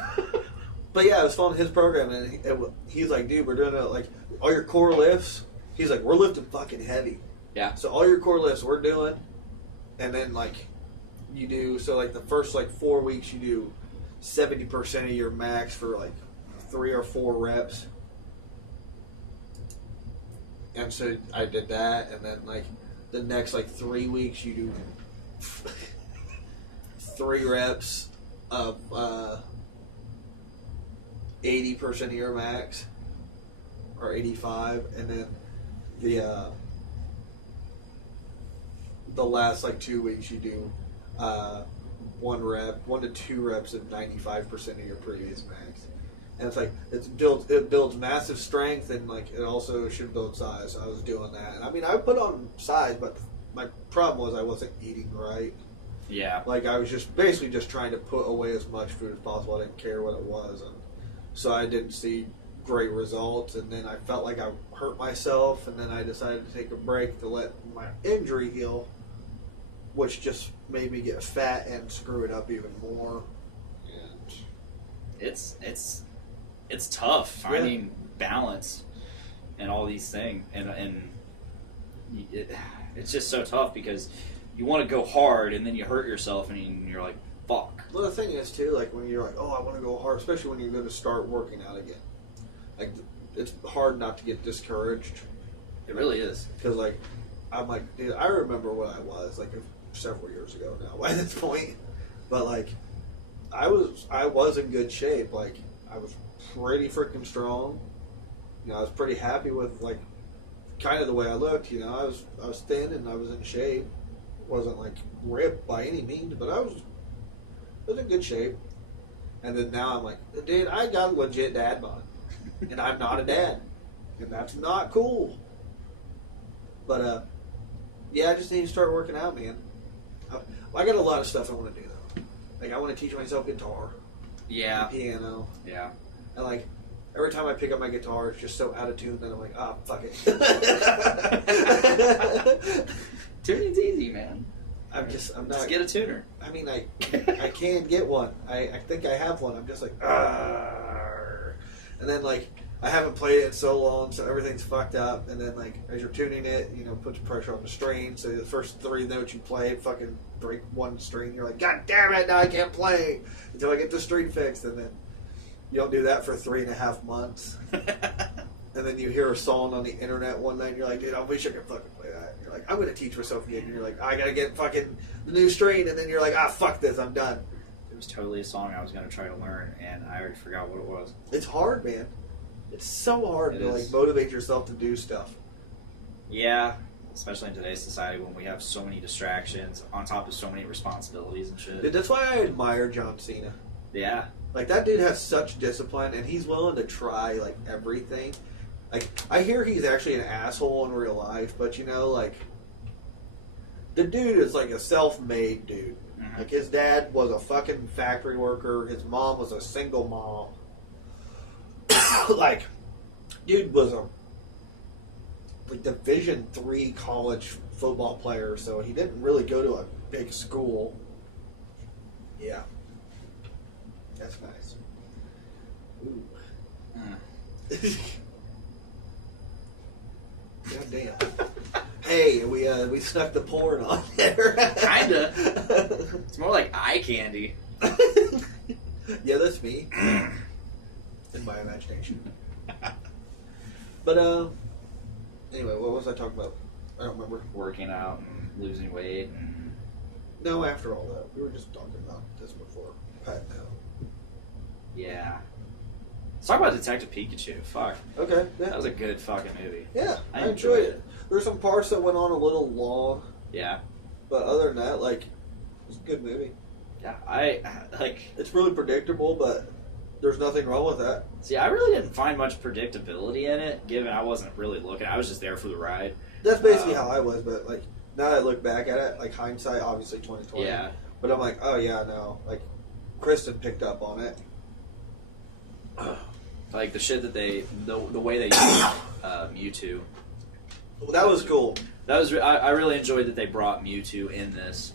But yeah, I was following his program, and he's like, dude, we're doing like all your core lifts. He's like, we're lifting fucking heavy. Yeah. So all your core lifts we're doing, and then like you do like the first like 4 weeks you do 70% of your max for like 3 or 4 reps. And so I did that, and then like the next like 3 weeks you do 3 reps of 80% of your max, or 85, and then the last like 2 weeks you do 1 to 2 reps of 95% of your previous max. And it's like it builds massive strength, and like it also should build size. So I was doing that. I mean, I put on size, but my problem was I wasn't eating right. Yeah. Like I was just basically just trying to put away as much food as possible. I didn't care what it was, and so I didn't see great results. And then I felt like I hurt myself, and then I decided to take a break to let my injury heal, which just made me get fat and screw it up even more. And It's tough finding balance and all these things, and it's just so tough because you want to go hard and then you hurt yourself and you're like, fuck. Well, the thing is too, like when you're like, oh, I want to go hard, especially when you're going to start working out again. Like it's hard not to get discouraged. It really is. Because like I'm like, dude, I remember what I was like several years ago now by this point, but like I was in good shape. Like I was pretty freaking strong. You know, I was pretty happy with like kind of the way I looked. You know, I was thin and I was in shape. Wasn't like ripped by any means, but I was in good shape. And then now I'm like, dude, I got a legit dad bod, and I'm not a dad, and that's not cool. But yeah, I just need to start working out, man. I got a lot of stuff I want to do though. Like I want to teach myself guitar, Yeah. piano, Yeah. and like every time I pick up my guitar, it's just so out of tune that I'm like, ah, fuck it. Tuning's easy, man. I'm not. Just get a tuner. I mean, I can get one. I think I have one. I'm just like, argh. And then like I haven't played it in so long, so everything's fucked up. And then like as you're tuning it, you know, puts pressure on the string. So the first 3 notes you play, fucking break one string. You're like, God damn it! Now I can't play until I get the string fixed. And then you don't do that for 3.5 months. And then you hear a song on the internet one night, and you're like, dude, I wish I could fucking play that. And you're like, I'm going to teach myself again. And you're like, I got to get fucking the new string. And then you're like, ah, fuck this, I'm done. It was totally a song I was going to try to learn, and I already forgot what it was. It's hard, man. It's so hard It to is. like motivate yourself to do stuff. Yeah, especially in today's society when we have so many distractions on top of so many responsibilities and shit. Dude, that's why I admire John Cena. Yeah. Like, that dude has such discipline, and he's willing to try, like, everything. Like, I hear he's actually an asshole in real life, but, you know, like, the dude is, like, a self-made dude. Mhm. Like, his dad was a fucking factory worker. His mom was a single mom. Like, dude was a, like, Division III college football player, so he didn't really go to a big school. Yeah. That's nice. Ooh. Mm. we snuck the porn on there. Kinda. It's more like eye candy. Yeah, that's me. In my imagination. But anyway, what was I talking about? I don't remember. Working out and losing weight. And... No, after all that, we were just talking about this before. Pat now. Yeah. Let's talk about Detective Pikachu. Fuck. Okay. Yeah. That was a good fucking movie. Yeah, I I enjoyed it. There were some parts that went on a little long, Yeah. but other than that, like, it was a good movie. Yeah. I like. It's really predictable, but there's nothing wrong with that. See, I really didn't find much predictability in it, given I wasn't really looking. I was just there for the ride. That's basically how I was, but like now that I look back at it, like hindsight, obviously 2020. Yeah. But I'm like, oh yeah, no, like Kristen picked up on it. Like the shit that the way they used Mewtwo. Well, that was cool. That was I really enjoyed that they brought Mewtwo in this,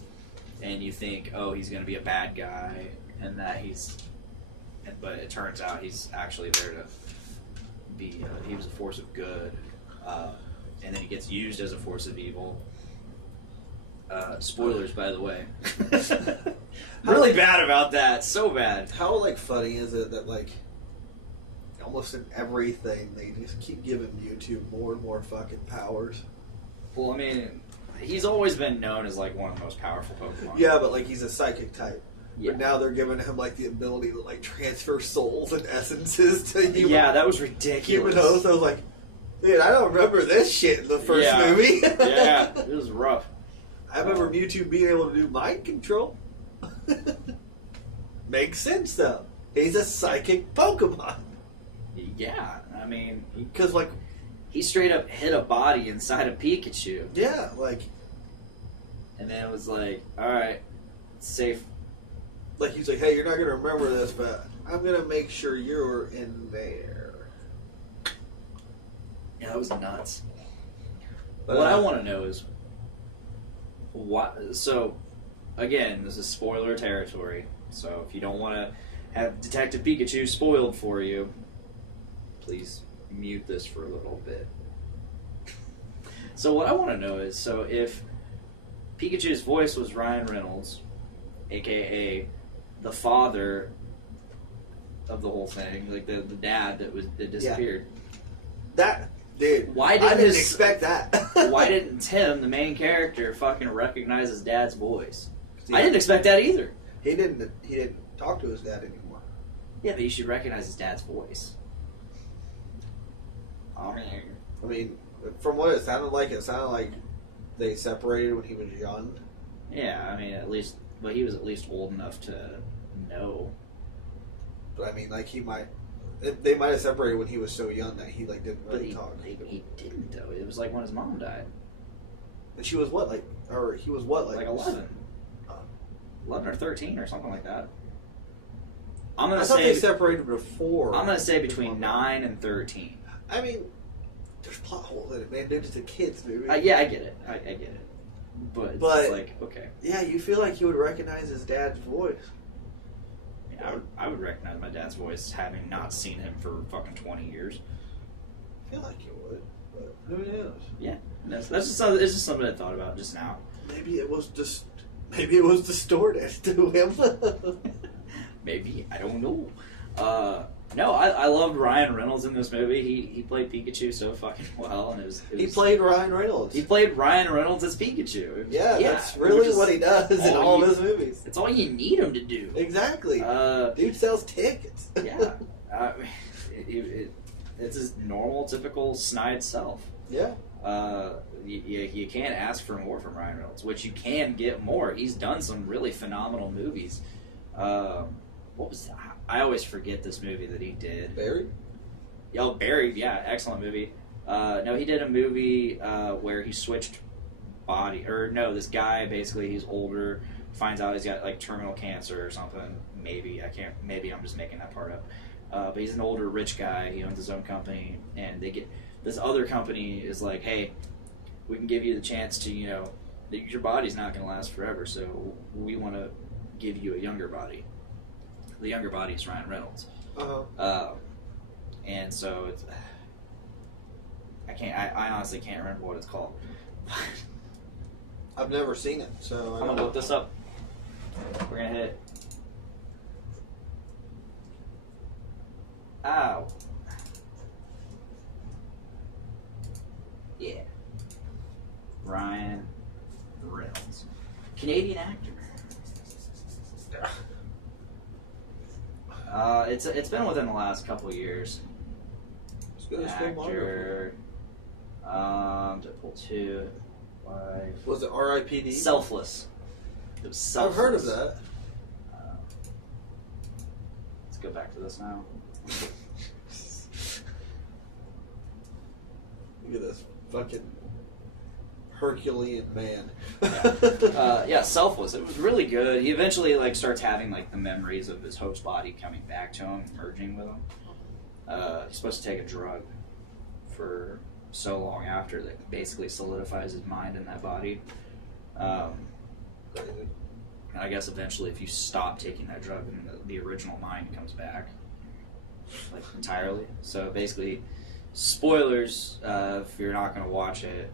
and you think, oh, he's going to be a bad guy, and that but it turns out he's actually there to be. He was a force of good, and then he gets used as a force of evil. Spoilers, by the way. Really bad about that. So bad. How like funny is it that like almost in everything they just keep giving Mewtwo more and more fucking powers? Well, I mean, he's always been known as like one of the most powerful Pokemon. Yeah, but like he's a psychic type. Yeah. But now they're giving him like the ability to like transfer souls and essences to human. Yeah, that was ridiculous. Human host. I was like, dude, I don't remember this shit in the first Yeah. movie. Yeah, it was rough. I remember Mewtwo being able to do mind control. Makes sense though. He's a psychic Pokemon. Yeah, I mean, Because like, he straight up hit a body inside of Pikachu, yeah, like and then it was like, all right, it's safe. he's like, hey, you're not gonna remember this, but I'm gonna make sure you're in there. Yeah, that was nuts. But, What I want to know is what. So, again, this is spoiler territory. So if you don't want to have Detective Pikachu spoiled for you, please mute this for a little bit. So what I want to know is, so if Pikachu's voice was Ryan Reynolds, aka the father of the whole thing, like the dad that disappeared. that dude, Why I didn't didn't his- expect that. Why didn't Tim, the main character, fucking recognize his dad's voice? I didn't expect that either. He didn't talk to his dad anymore. Yeah, but you should recognize his dad's voice. I mean, from what it sounded like they separated when he was young. Yeah, I mean, at least, but he was at least old enough to know. But I mean, like they might have separated when he was so young that he like didn't But really he, talk. he didn't, though. It was like when his mom died. And she was what, like, or he was what, Like 11. 11 or 13 or something like that. I'm I gonna thought say they separated before. I'm gonna say between 9 and 13. I mean, there's plot holes in it, man. Dude, it's a kids movie. Yeah, I get it. I get it. But it's But- just like, okay. Yeah, you feel like you would recognize his dad's voice. Yeah, I would recognize my dad's voice having not seen him for fucking 20 years. I feel like you would, but who knows? Yeah, that's just something, it's just something I thought about just now. Maybe it was distorted to him. Maybe, I don't know. No, I loved Ryan Reynolds in this movie. He played Pikachu so fucking well, and it was He played Ryan Reynolds. He played Ryan Reynolds as Pikachu. It was- Yeah, that's really which what he does in all all you- of his movies. It's all you need him to do. Exactly. Dude sells tickets. Yeah, it's his normal, typical snide self. Yeah. You can't ask for more from Ryan Reynolds, which you can get more. He's done some really phenomenal movies. What was that? I always forget this movie that he did. Barry? Oh, Barry, yeah, excellent movie. No, he did a movie where he switched body, or no, this guy basically, he's older, finds out he's got like terminal cancer or something. Maybe I'm just making that part up. But he's an older, rich guy. He owns his own company, and this other company is like, hey, we can give you the chance to, your body's not going to last forever, so we want to give you a younger body. The younger body is Ryan Reynolds. Uh-huh. And so it's, I honestly can't remember what it's called. I've never seen it, so I'm gonna look this up. We're gonna hit. Ow. Yeah. Ryan Reynolds, Canadian actor. It's been within the last couple years. It's good as filmography. Actor. Deadpool 2. Wife. Was it R.I.P.D.? Selfless. It was Selfless. I've heard of that. Let's go back to this now. Look at this fucking Herculean man. Yeah, Selfless. It was really good. He eventually starts having the memories of his host body coming back to him, merging with him. He's supposed to take a drug for so long after that basically solidifies his mind in that body. Crazy. And I guess eventually, if you stop taking that drug, then the original mind comes back, entirely. So basically, spoilers if you're not going to watch it.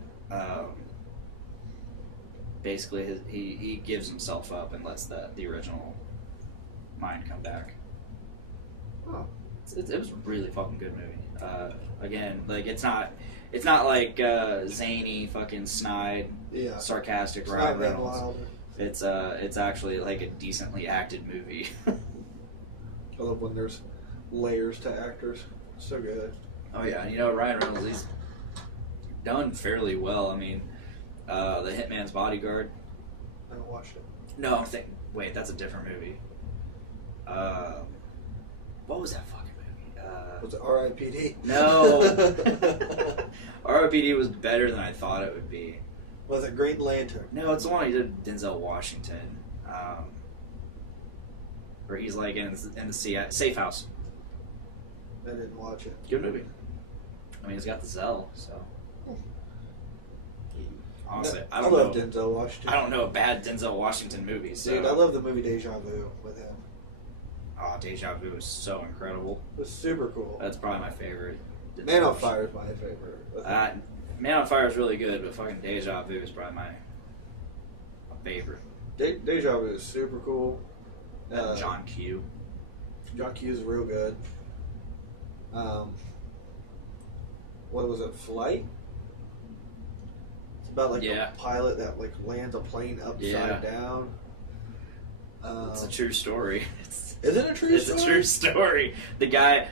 Basically, he gives himself up and lets the original mind come back. Oh. It was a really fucking good movie. Again, it's not zany, fucking snide, Yeah. sarcastic It's Ryan not that Reynolds. wild. It's actually a decently acted movie. I love when there's layers to actors. So good. Oh yeah, Ryan Reynolds, he's done fairly well. I mean, The Hitman's Bodyguard. I haven't watched it. No, I'm thinking. Wait, that's a different movie. What was that fucking movie? Was it R.I.P.D.? No. R.I.P.D. was better than I thought it would be. Was it Green Lantern? No, it's the one he did Denzel Washington, where he's in the safe house. I didn't watch it. Good movie. I mean, he's got the Zell, so. Honestly, I don't love know. Denzel Washington. I don't know a bad Denzel Washington movie. So. Dude, I love the movie Deja Vu with him. Oh, Deja Vu is so incredible. It was super cool. That's probably my favorite. Man on Fire is my favorite. with him. Man on Fire is really good, but fucking Deja Vu is probably my favorite. Deja Vu is super cool. John Q. John Q is real good. What was it? Flight? It's about Yeah. a pilot that lands a plane upside down. It's a true story. Is it a true It's story? a true story. The guy.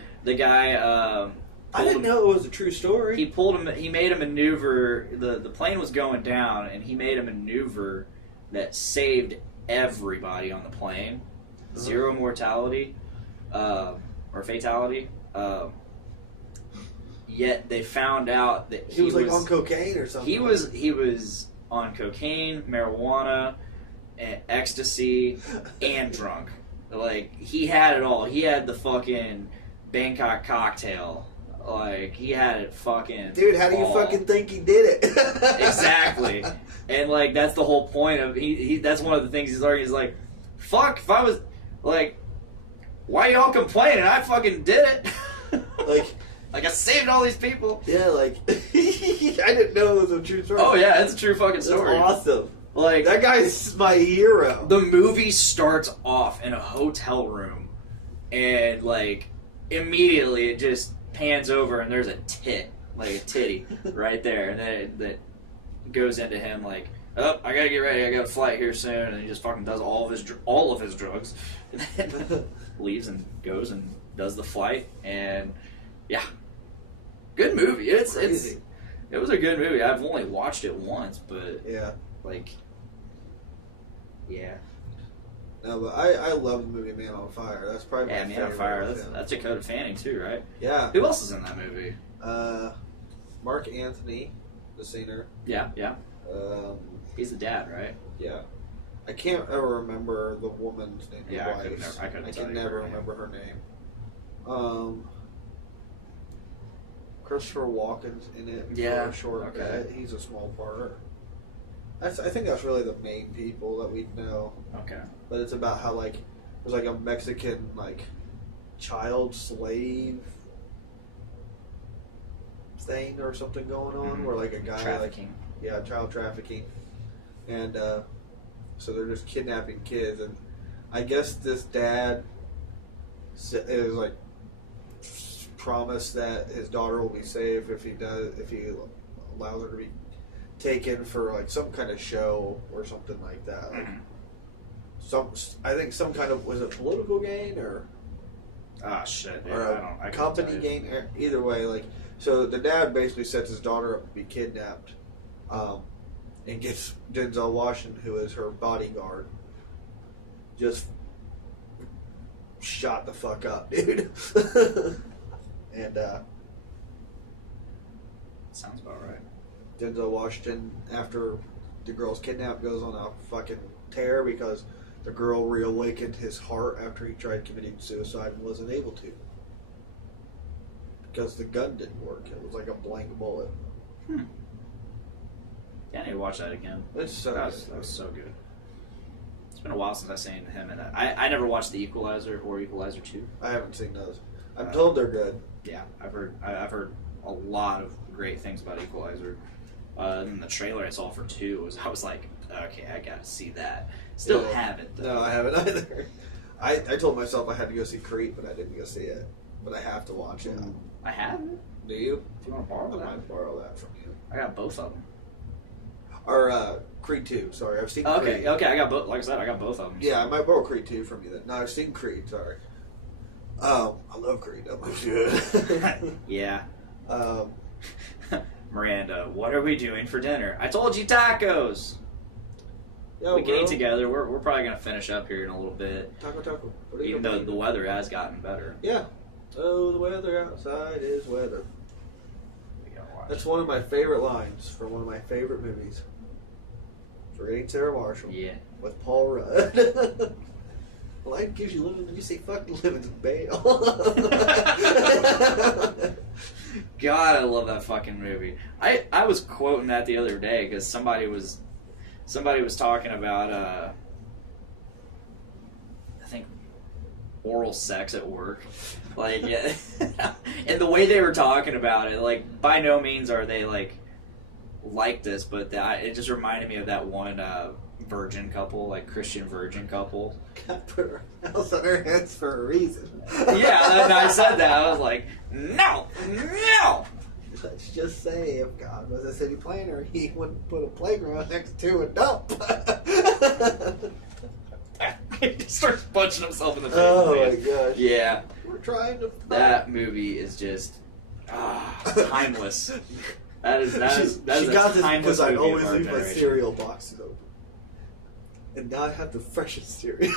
I didn't know it was a true story. He made a maneuver. The plane was going down, and he made a maneuver that saved everybody on the plane. Zero mortality, or fatality. Yet they found out that he was on cocaine or something. He was on cocaine, marijuana, and ecstasy, and drunk. He had it all. He had the fucking Bangkok cocktail. He had it fucking. Dude, how do you fucking think he did it? Exactly. And that's the whole point of he. That's one of the things he's arguing. He's fuck, if I was why y'all complaining? I fucking did it. I saved all these people. Yeah, I didn't know it was a true story. Oh yeah, it's a true fucking story. That's awesome. That guy's my hero. The movie starts off in a hotel room, and immediately it just pans over and there's a titty right there, and then that goes into him oh, I gotta get ready, I got a flight here soon, and he just fucking does all of his drugs, and then leaves and goes and does the flight, and yeah, good movie. It was a good movie. I've only watched it once, but yeah, yeah. No, but I love the movie Man on Fire. That's probably my Man favorite. on Fire. That's Dakota Fanning too, right? Yeah. Who else is in that movie? Mark Anthony, the singer. Yeah. He's the dad, right? Yeah. I can't ever remember the woman's name. Yeah, wife. I can never remember her name. Christopher Walken's in it for a short bit. He's a small part. I think that's really the main people that we know. Okay. But it's about how there's a Mexican child slave thing or something going on, where a guy trafficking. Child trafficking, And so they're just kidnapping kids, and I guess this dad is like promised that his daughter will be safe if he allows her to be taken for like some kind of show or something like that. Like I think some kind of, was it political gain or shit, dude. or I a couldn't company tell you. gain? Either way, like, so the dad basically sets his daughter up to be kidnapped, and gets Denzel Washington, who is her bodyguard, just shot the fuck up, dude. And Sounds about right. Denzel Washington, after the girl's kidnapped, goes on a fucking tear because the girl reawakened his heart after he tried committing suicide and wasn't able to. Because the gun didn't work. It was like a blank bullet. Yeah, I need to watch that again. It's so That was so good. It's been a while since I've seen him in that. I never watched The Equalizer or Equalizer 2. I haven't seen those. I'm told they're good. Yeah, I've heard a lot of great things about Equalizer. And the trailer I saw for 2 I was like, okay, I gotta see that. Still Yeah. haven't though. No, I haven't either. I told myself I had to go see Creed, but I didn't go see it. But I have to watch it. I haven't. Do you? If you want to borrow I that, might borrow that from you. I got both of them. Or Creed 2, sorry. I've seen Creed. Okay, I got both. Like I said, I got both of them. Yeah, I might borrow Creed 2 from you then. No, I've seen Creed, sorry. I love Creed. That was good. Yeah. um, Miranda, what are we doing for dinner? I told you tacos. yo, We can bro. eat together. We're probably gonna finish up here in a little bit, Taco. What are you even gonna though do? the weather has gotten better. Yeah. Oh, the weather outside is weather. We gotta watch. That's one of my favorite lines from one of my favorite movies. Forgetting Sarah Marshall. Yeah. With Paul Rudd. Life gives you living, and you say fucking living's bail. God, I love that fucking movie. I was quoting that the other day because somebody was talking about I think oral sex at work, like yeah. And the way they were talking about it, like by no means are they like this, but it just reminded me of that one virgin couple, like Christian virgin couple. God put her house on her heads for a reason. Yeah, and I said that. I was like, no. Let's just say if God was a city planner, he wouldn't put a playground next to a dump. He starts punching himself in the face. Oh my man. gosh. Yeah, We're trying to. that movie is just timeless. That is She a got this timeless because I movie of always our leave my generation. cereal boxes open. And now I have the freshest cereal.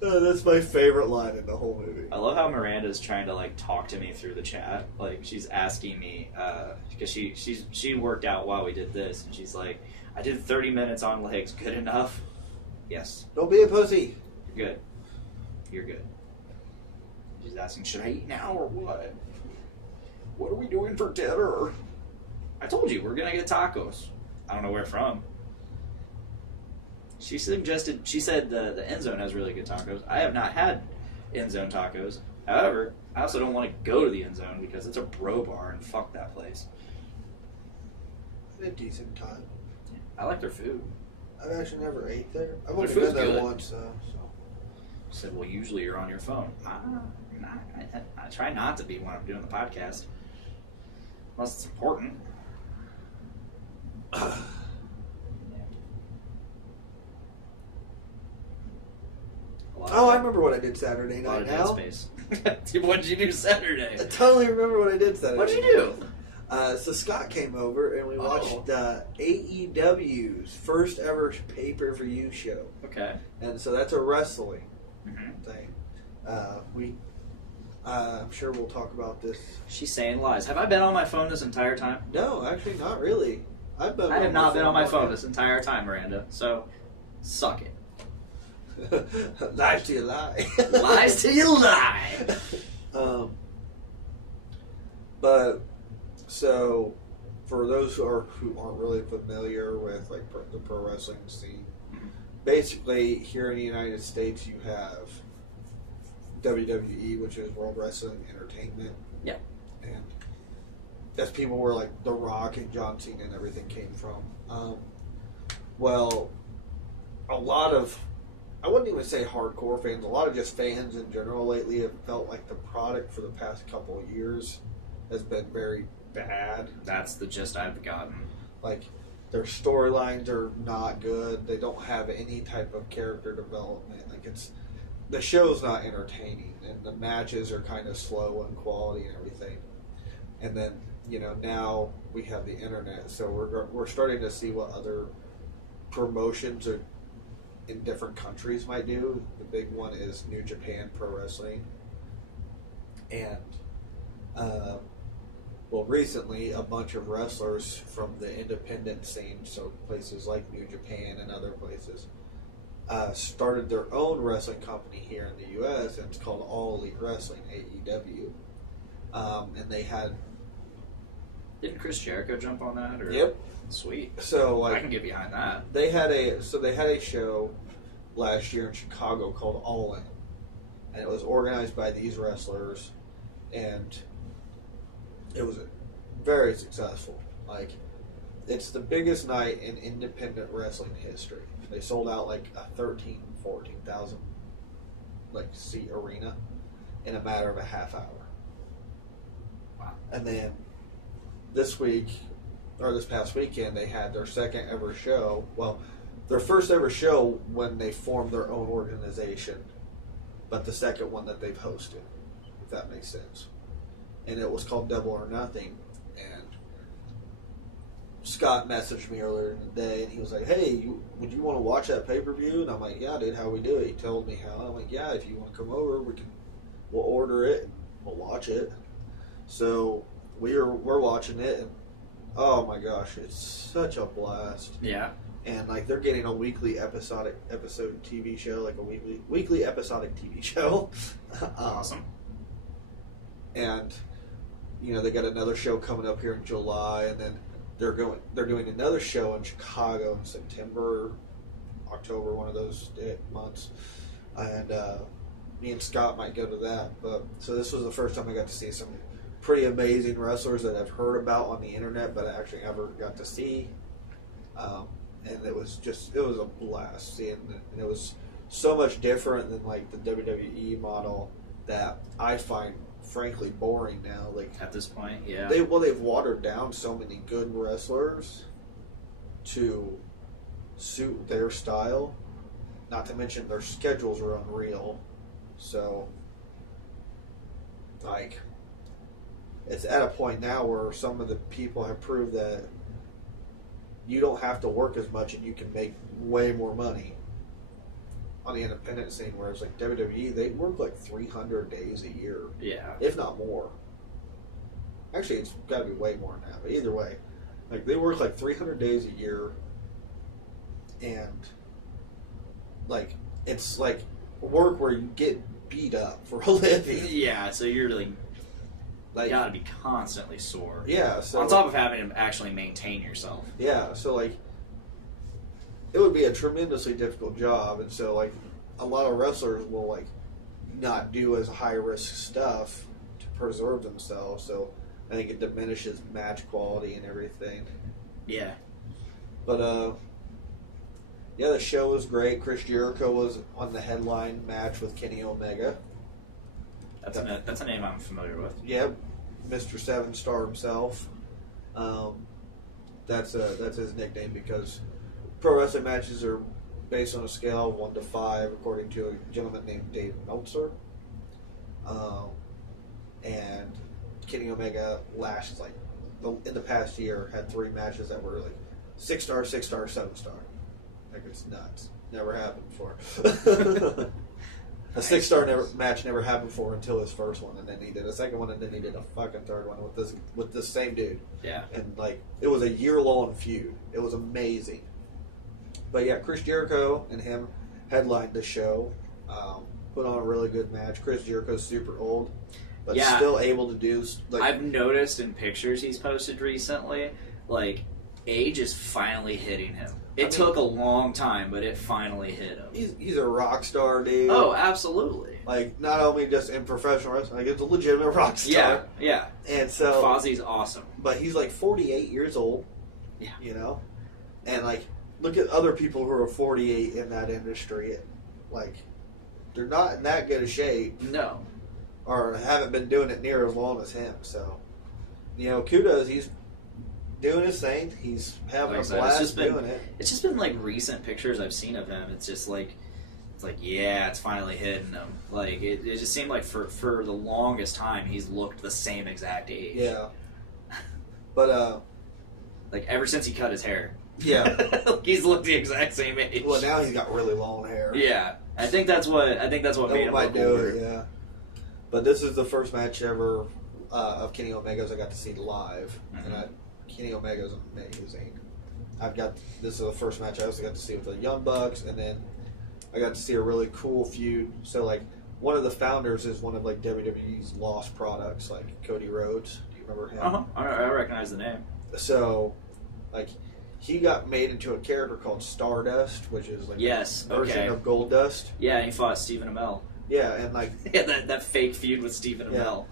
That's my favorite line in the whole movie. I love how Miranda's trying to like talk to me through the chat. Like she's asking me because she worked out while we did this, and she's like, "I did 30 minutes on legs. Good enough?" Yes, Don't be a pussy. you're good. You're good. She's asking, "Should I eat now or what? What are we doing for dinner?" I told you we're gonna get tacos. I don't know where from. She said the End Zone has really good tacos. I have not had End Zone tacos. However, I also don't want to go to the End Zone because it's a bro bar and fuck that place. A decent time. I like their food. I've actually never ate there. I've Their only food's been there good. once though. So. I said, well, usually you're on your phone. I try not to be when I'm doing the podcast. Unless it's important. Oh, I remember what I did Saturday A lot night of dead now. space. What did you do Saturday? I totally remember what I did Saturday. What'd you do? So Scott came over and we watched AEW's first ever pay-per-view show. Okay. And so that's a wrestling Mm-hmm. thing. I'm sure we'll talk about this. She's saying lies. Have I been on my phone this entire time? No, actually, not really. I have not been on my phone this entire time, Miranda. So, suck it. Lies to you lie. Lies till you lie. But so for those who aren't really familiar with like the pro wrestling scene, basically here in the United States you have WWE, which is World Wrestling Entertainment. Yeah. And that's people where like The Rock and John Cena and everything came from. Well, a lot of, I wouldn't even say hardcore fans, a lot of just fans in general lately have felt like the product for the past couple of years has been very bad. That's the gist I've gotten. Like, their storylines are not good. They don't have any type of character development. Like, the show's not entertaining, and the matches are kind of slow in quality and everything. And then, now we have the internet, so we're starting to see what other promotions are in different countries might do. The big one is New Japan Pro Wrestling, and recently a bunch of wrestlers from the independent scene, so places like New Japan and other places, started their own wrestling company here in the U.S. and it's called All Elite Wrestling, AEW. And they had. Didn't Chris Jericho jump on that? Or? Yep. Sweet. So I can get behind that. They had a show last year in Chicago called All In, and it was organized by these wrestlers, and it was very successful. Like, it's the biggest night in independent wrestling history. They sold out like a 14,000 seat arena in a matter of a half hour. Wow. And then this past weekend, they had their second ever show. Well, their first ever show when they formed their own organization, but the second one that they've hosted, if that makes sense. And it was called Double or Nothing. And Scott messaged me earlier in the day, and he was like, "Hey, would you want to watch that pay-per-view?" And I'm like, "Yeah, dude, how we do it?" He told me how. I'm like, "Yeah, if you want to come over, we'll order it, and we'll watch it." So we're watching it, and oh my gosh, it's such a blast. Yeah. And like, they're getting a weekly episode TV show, like a weekly episodic TV show. Awesome. And they got another show coming up here in July, and then they're doing another show in Chicago in September, October, one of those months. And me and Scott might go to that. But so this was the first time I got to see some pretty amazing wrestlers that I've heard about on the internet, but I actually never got to see. And it was a blast seeing it. And it was so much different than like the WWE model that I find frankly boring now. Like, at this point, yeah. They've watered down so many good wrestlers to suit their style. Not to mention their schedules are unreal. So, like, it's at a point now where some of the people have proved that you don't have to work as much and you can make way more money on the independent scene, whereas like WWE, they work like 300 days a year. Yeah. If not more. Actually, it's got to be way more than that, but either way, like, they work like 300 days a year, and like, it's like work where you get beat up for a living. Yeah, so you're like you gotta be constantly sore. Yeah, so on top of having to actually maintain yourself. Yeah, so like, it would be a tremendously difficult job, and so like, a lot of wrestlers will like not do as high risk stuff to preserve themselves. So I think it diminishes match quality and everything. Yeah. But yeah, the show was great. Chris Jericho was on the headline match with Kenny Omega. That's a name I'm familiar with. Yep, Mr. 7-Star himself. That's his nickname because pro wrestling matches are based on a scale of 1 to 5, according to a gentleman named Dave Meltzer. And Kenny Omega in the past year had 3 matches that were like 6-star, 6-star, 7-star. Like, it's nuts. Never happened before. A 6-star match never happened before until his first one, and then he did a second one, and then he did a fucking third one with this same dude. Yeah. And like, it was a year-long feud. It was amazing. But yeah, Chris Jericho and him headlined the show. Put on a really good match. Chris Jericho's super old, but still able to do. Like, I've noticed in pictures he's posted recently, like, age is finally hitting him. It took a long time, but it finally hit him. He's a rock star, dude. Oh, absolutely. Like, not only just in professional wrestling, like, it's a legitimate rock star. Yeah, yeah. And so... Fozzie's awesome. But he's, like, 48 years old. Yeah. You know? And, like, look at other people who are 48 in that industry. Like, they're not in that good a shape. No. Or haven't been doing it near as long as him. So, you know, kudos. He's doing his thing. He's having a blast doing it. It's just been, like, recent pictures I've seen of him. It's just, like... yeah, it's finally hitting him. Like, it just seemed like for the longest time, he's looked the same exact age. Yeah. But, like, ever since he cut his hair. Yeah. He's looked the exact same age. Well, now he's got really long hair. Yeah. I think that's what made him look older. Yeah. But this is the first match ever of Kenny Omega's I got to see live. Mm-hmm. And Kenny Omega's amazing. This is the first match I also got to see with the Young Bucks, and then I got to see a really cool feud. So, like, one of the founders is one of, like, WWE's lost products, like Cody Rhodes. Do you remember him? Uh-huh. I recognize the name. So, like, he got made into a character called Stardust, which is, like, a version of Goldust. Yeah, he fought Stephen Amell. Yeah, and, like... yeah, that fake feud with Stephen Amell.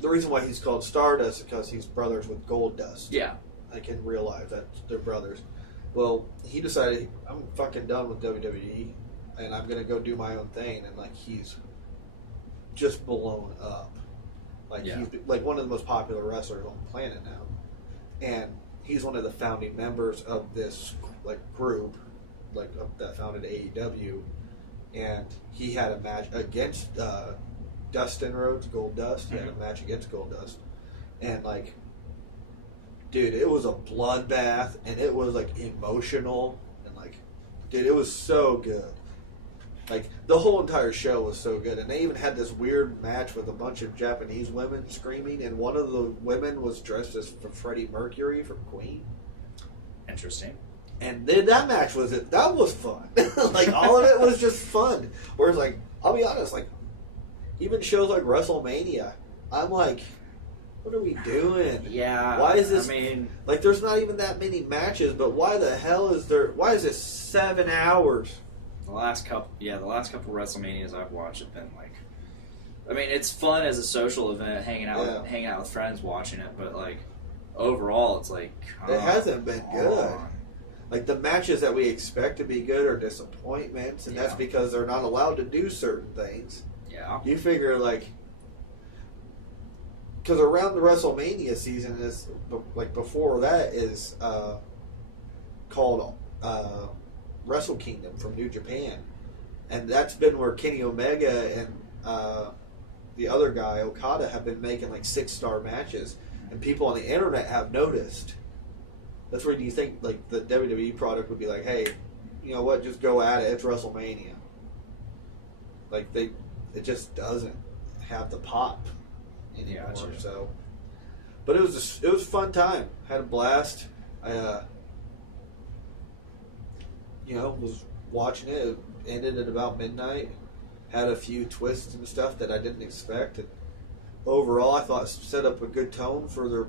The reason why he's called Stardust is because he's brothers with Goldust. Yeah. Like, in real life, that they're brothers. Well, he decided, I'm fucking done with WWE. And I'm gonna go do my own thing, and like he's just blown up. Like he's like one of the most popular wrestlers on the planet now, and he's one of the founding members of this like group, like that founded AEW, and he had a match against Dustin Rhodes, Goldust. He had a match against Goldust, and like, dude, it was a bloodbath, and it was like emotional, and like, dude, it was so good. Like, the whole entire show was so good. And they even had this weird match with a bunch of Japanese women screaming. And one of the women was dressed as Freddie Mercury from Queen. Interesting. And then that match that was fun. Like, all of it was just fun. Whereas, like, I'll be honest, like, even shows like WrestleMania, I'm like, what are we doing? Yeah. Why is this... I mean... Like, there's not even that many matches, but why the hell is there... Why is it 7 hours? The last couple WrestleManias I've watched have been like, I mean, it's fun as a social event, hanging out with friends, watching it. But like, overall, it's like it hasn't been good. Like the matches that we expect to be good are disappointments, and that's because they're not allowed to do certain things. Yeah, you figure like, because around the WrestleMania season is like before that is called. Wrestle Kingdom from New Japan, and that's been where Kenny Omega and the other guy Okada have been making like 6-star matches, and people on the internet have noticed. That's where you think like the WWE product would be like, hey, you know what, just go at it. It's WrestleMania. Like it just doesn't have the pop anymore. Gotcha. So, but it was a fun time. Had a blast. Was watching it. It ended at about midnight. Had a few twists and stuff that I didn't expect. And overall, I thought it set up a good tone for their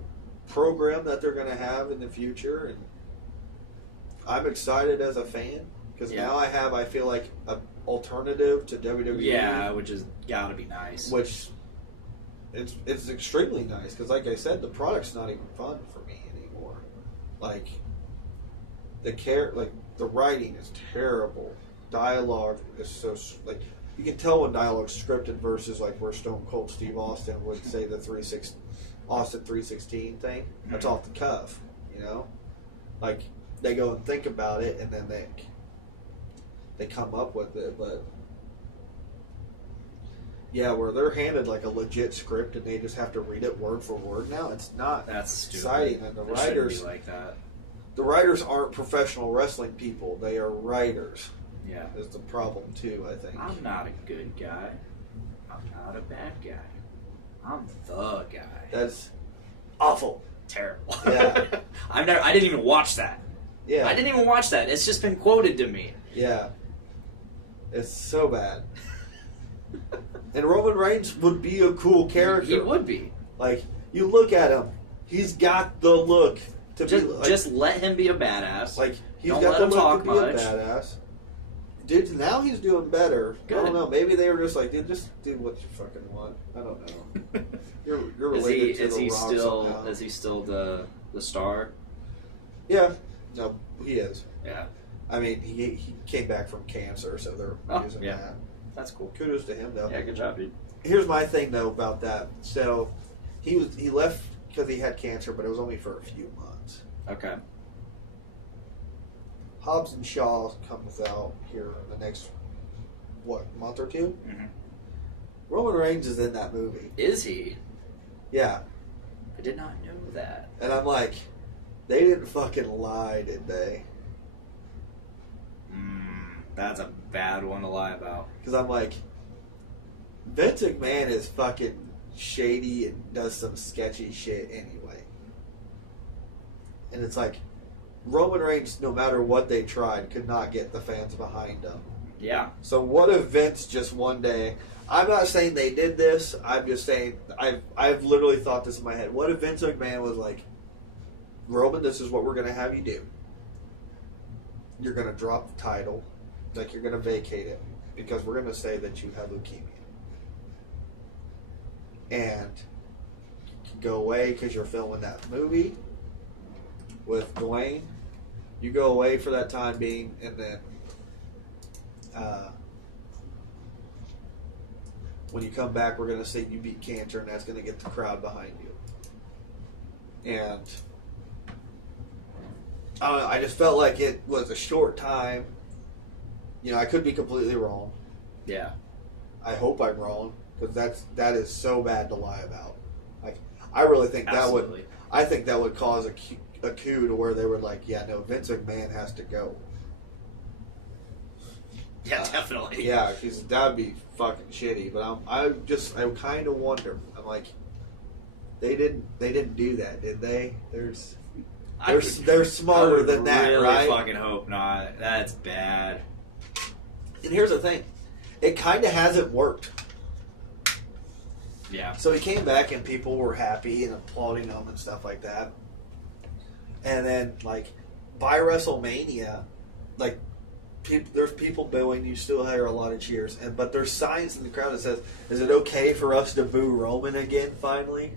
program that they're going to have in the future. And I'm excited as a fan because now I feel like an alternative to WWE. Yeah, which has got to be nice. Which it's extremely nice because, like I said, the product's not even fun for me anymore. Like the writing is terrible. Dialogue is so like you can tell when dialogue's scripted versus like where Stone Cold Steve Austin would say the Austin 316 thing. That's off the cuff, you know. Like they go and think about it and then they come up with it, but yeah, where they're handed like a legit script and they just have to read it word for word now. It's not exciting, and the writers be like that. The writers aren't professional wrestling people. They are writers. Yeah. Is the problem, too, I think. I'm not a good guy. I'm not a bad guy. I'm the guy. That's awful. Terrible. Yeah. I didn't even watch that. Yeah. I didn't even watch that. It's just been quoted to me. Yeah. It's so bad. And Roman Reigns would be a cool character. He would be. Like, you look at him. He's got the look to just, be like, just let him be a badass. like he's don't got let the him look talk to be much. a badass. Dude, now he's doing better. I Good. don't know. Maybe they were just like, dude, just do what you fucking want. I don't know. You're related to the Rock somehow. Is he still the star? Yeah. No, he is. Yeah. I mean, he came back from cancer, so they're using yeah. that. That's cool. Kudos to him, though. Yeah, good job, dude. Here's my thing, though, about that. So, he left because he had cancer, but it was only for a few months. Okay. Hobbs and Shaw comes out here in the next, month or two? Mm-hmm. Roman Reigns is in that movie. Is he? Yeah. I did not know that. And I'm like, they didn't fucking lie, did they? That's a bad one to lie about. Because I'm like, Vince McMahon is fucking shady and does some sketchy shit anyway. And it's like, Roman Reigns, no matter what they tried, could not get the fans behind him. Yeah. So what if Vince just one day... I'm not saying they did this. I'm just saying I've literally thought this in my head. What if Vince McMahon was like, Roman, this is what we're going to have you do. You're going to drop the title. Like, you're going to vacate it. Because we're going to say that you have leukemia. And you can go away because you're filming that movie with Dwayne. You go away for that time being, and then when you come back, we're going to say you beat cancer, and that's going to get the crowd behind you. And I don't know, I just felt like it was a short time. You know, I could be completely wrong. Yeah. I hope I'm wrong, because that is so bad to lie about. Like, I really think Absolutely. I think that would cause a coup to where they were like, yeah, no, Vince McMahon has to go. Yeah, definitely. Yeah, because that'd be fucking shitty. But I kind of wonder. I'm like, they didn't do that, did they? They're smarter than that, really right? Fucking hope not. That's bad. And here's the thing, it kind of hasn't worked. Yeah. So he came back and people were happy and applauding him and stuff like that. And then, like, by WrestleMania, like, there's people booing. You still hear a lot of cheers, but there's signs in the crowd that says, "Is it okay for us to boo Roman again?" Finally,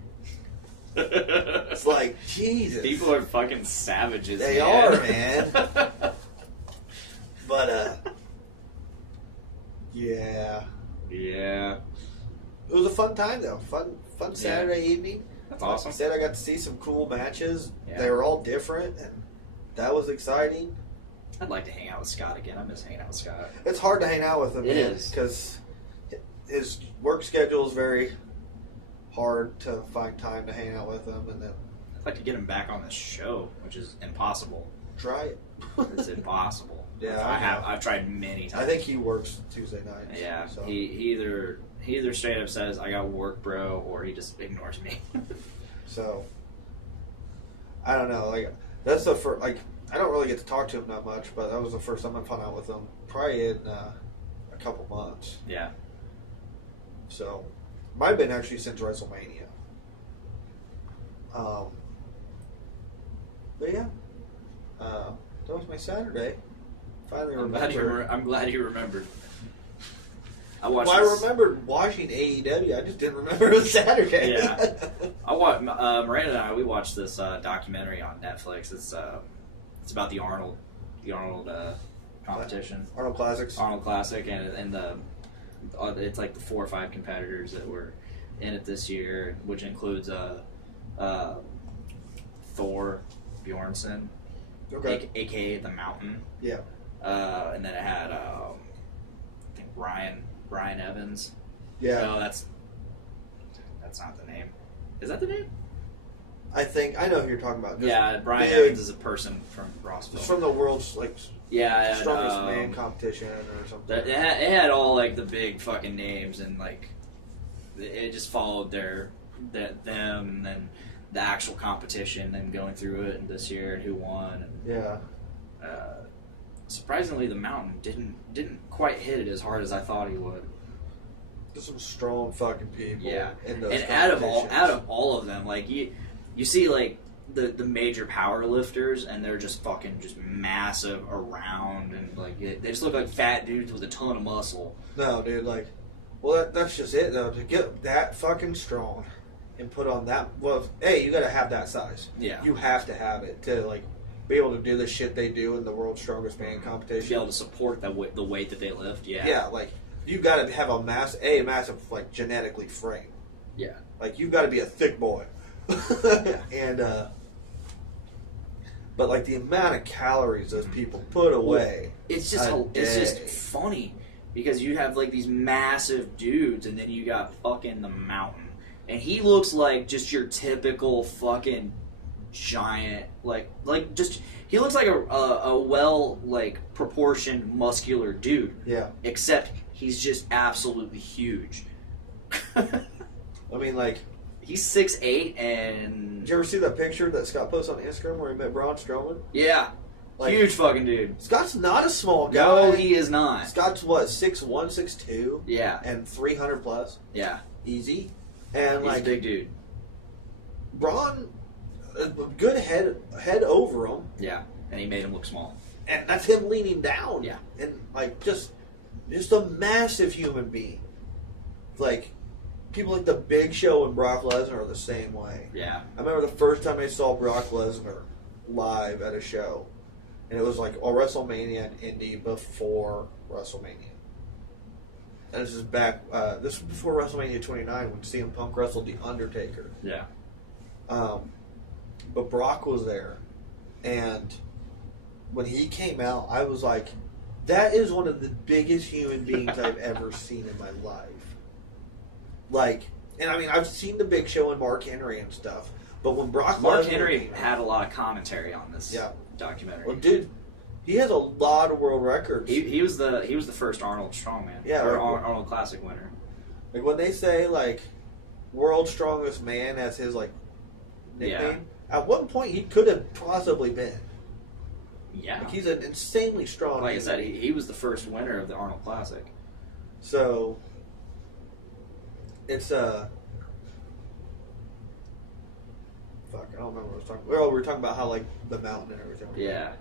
it's like, Jesus. People are fucking savages. They man. are, man. But yeah, yeah. it was a fun time though. Fun Saturday evening. That's awesome. Like I said, I got to see some cool matches. Yeah. They were all different, and that was exciting. I'd like to hang out with Scott again. I miss hanging out with Scott. It's hard to hang out with him, It man, is. because his work schedule is very hard to find time to hang out with him, and then I'd like to get him back on the show, which is impossible. try it. It's impossible. Yeah, I've tried many times. I think he works Tuesday nights. Yeah, so. he either straight up says I got work, bro, or he just ignores me. So I don't know. Like, that's the first. Like, I don't really get to talk to him that much, but that was the first time I've hung out with him probably in a couple months. Yeah. So might have been actually since WrestleMania. But yeah, that was my Saturday. Finally remembered. I'm glad you remembered. I watched. Well, I remembered watching AEW. I just didn't remember it was Saturday. Yeah. I watched. Miranda and I, we watched this documentary on Netflix. It's about the Arnold competition. Arnold Classics. Arnold Classic, and it's like the 4 or 5 competitors that were in it this year, which includes Thor Bjornsson, Okay. aka the Mountain. Yeah. And then it had I think Brian Evans. Yeah. No, that's not the name. Is that the name? I think I know who you're talking about. Yeah, Brian big- Evans is a person from Rossville. It's from the world's like Yeah, and, strongest man competition or something. It had all like the big fucking names, and like it just followed them, and then the actual competition, and going through it, and this year and who won. And, Yeah. surprisingly, the Mountain didn't quite hit it as hard as I thought he would. There's some strong fucking people. Yeah, In those and out of competitions. all of them, like you see like the major power lifters, and they're just fucking just massive around, and like they just look like fat dudes with a ton of muscle. No, dude, like, well, that's just it, though. To get that fucking strong and put on that, well, hey, you gotta have that size. Yeah. You have to have it to, like, be able to do the shit they do in the world's strongest man competition. Be able to support the weight that they lift. Yeah. Yeah, like, you gotta have a massive, like, genetically frame. Yeah. Like, you gotta be a thick boy. And, but, like, the amount of calories those people put away. It's just funny because you have like these massive dudes, and then you got fucking the Mountain, and he looks like just your typical fucking giant, like just he looks like a well like proportioned muscular dude. Yeah. Except he's just absolutely huge. I mean, like, he's 6'8", and did you ever see that picture that Scott posted on Instagram where he met Braun Strowman? yeah, Like, huge fucking dude. Scott's not a small guy. No, he is not. Scott's what, 6'1", 6'2", Yeah, and 300 plus, yeah, easy. And he's like a big dude. Braun, a good head over him, Yeah, and he made him look small. and that's him leaning down. Yeah. And like just a massive human being. Like people like the Big Show and Brock Lesnar are the same way. Yeah. I remember the first time I saw Brock Lesnar live at a show, and it was like WrestleMania in Indy before WrestleMania. And this is back. This was before WrestleMania 29 when CM Punk wrestled The Undertaker. Yeah. But Brock was there, and when he came out, I was like, "That is one of the biggest human beings I've ever seen in my life." Like, and I mean, I've seen the Big Show and Mark Henry and stuff, but when Brock Mark Lesnar Henry came out- had a lot of commentary on this documentary. well, dude, he has a lot of world records. He was the first Arnold Strongman. Yeah, or like- Arnold Classic winner. Like when they say like world's strongest man as his like nickname, at one point he could have possibly been. Yeah. Like he's an insanely strong. Like I human said, being. he was the first winner of the Arnold Classic. So it's fuck, I don't remember what I was talking about. Well, we were talking about how like the mountain and everything. Yeah.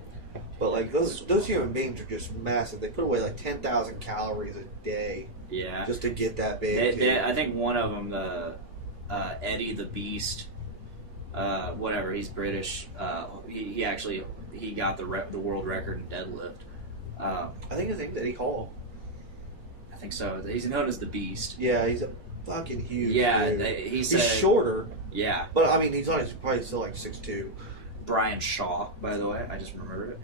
But like those human beings are just massive. They put away like 10,000 calories a day Yeah. just to get that big. I think one of them, the Eddie the Beast, whatever. He's British. He actually got the world record in deadlift. I think his name's Eddie Hall. I think so. He's known as the Beast. Yeah, he's a fucking huge. Yeah, dude. he He's said shorter, Yeah. but I mean he's probably still like 6'2". Brian Shaw, by the way. I just remembered it.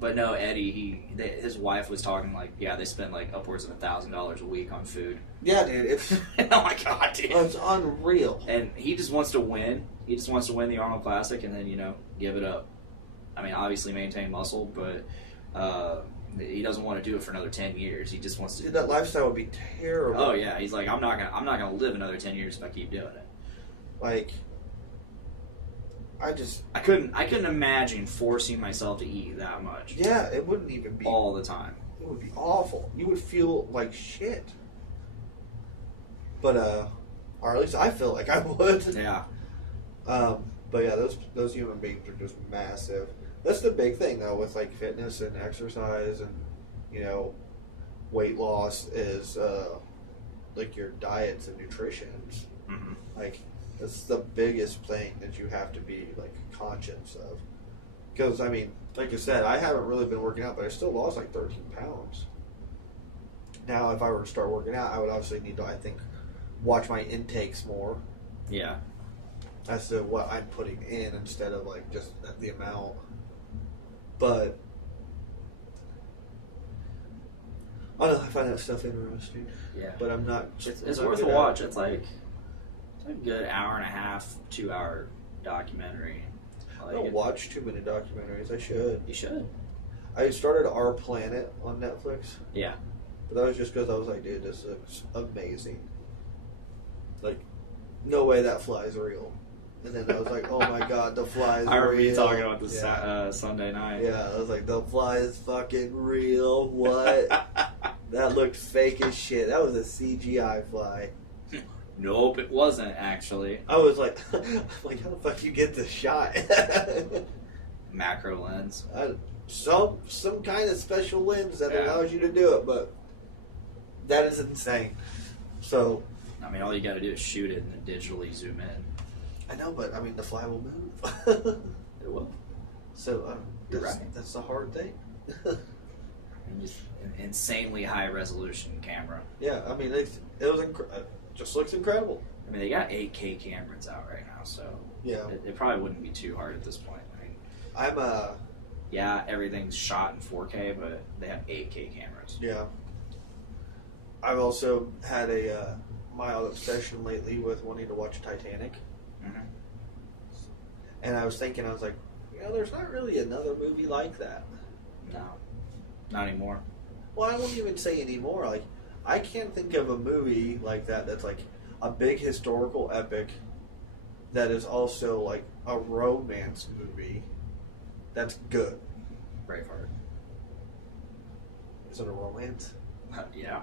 But no, Eddie, his wife was talking like, yeah, they spend like upwards of $1,000 a week on food. Yeah, dude, it's Oh my god, dude. it's unreal. And he just wants to win. He just wants to win the Arnold Classic and then, give it up. I mean, obviously maintain muscle, but he doesn't want to do it for another 10 years. He just wants to. Dude, that lifestyle would be terrible. Oh yeah, he's like, I'm not gonna live another 10 years if I keep doing it. Like, I couldn't imagine forcing myself to eat that much. Yeah, it wouldn't even be all the time. It would be awful. You would feel like shit. But or at least I feel like I would. Yeah. But yeah, those human beings are just massive. That's the big thing though with like fitness and exercise and weight loss is like your diets and nutrition. Mm-hmm. Like that's the biggest thing that you have to be like conscious of. Because I mean, like I said, I haven't really been working out, but I still lost like 13 pounds. Now, if I were to start working out, I would obviously need to, I think, watch my intakes more. Yeah. As to what I'm putting in instead of like just the amount. But I don't know, I find that stuff interesting. Yeah. But I'm not. It's worth a watch. It's like a good hour and a half, 2 hour documentary. I don't watch 2-minute documentaries. I should. You should. I started Our Planet on Netflix. Yeah. But that was just because I was like, dude, this looks amazing. Like, no way that fly's real. And then I was like, oh my god, the fly is real. I remember you talking about this Yeah. Sunday night. Yeah, I was like, the fly is fucking real. What? That looked fake as shit. That was a CGI fly. Nope, it wasn't actually. I was like, how the fuck you get this shot? Macro lens. Some kind of special lens that Yeah. allows you to do it, but that is insane. So I mean, all you got to do is shoot it and then digitally zoom in. I know, but I mean, the fly will move. It will. So You're right. That's the hard thing. And just an insanely high resolution camera. Yeah, I mean, it was just looks incredible. I mean, they got 8K cameras out right now, so Yeah, it probably wouldn't be too hard at this point. I mean, I'm yeah, everything's shot in 4K, but they have 8K cameras. yeah. I've also had a mild obsession lately with wanting to watch Titanic, Mhm. and I was thinking, I was like, there's not really another movie like that. No, not anymore. Well, I won't even say anymore. Like, I can't think of a movie like that that's like a big historical epic that is also like a romance movie that's good. Braveheart. Is it a romance? Yeah.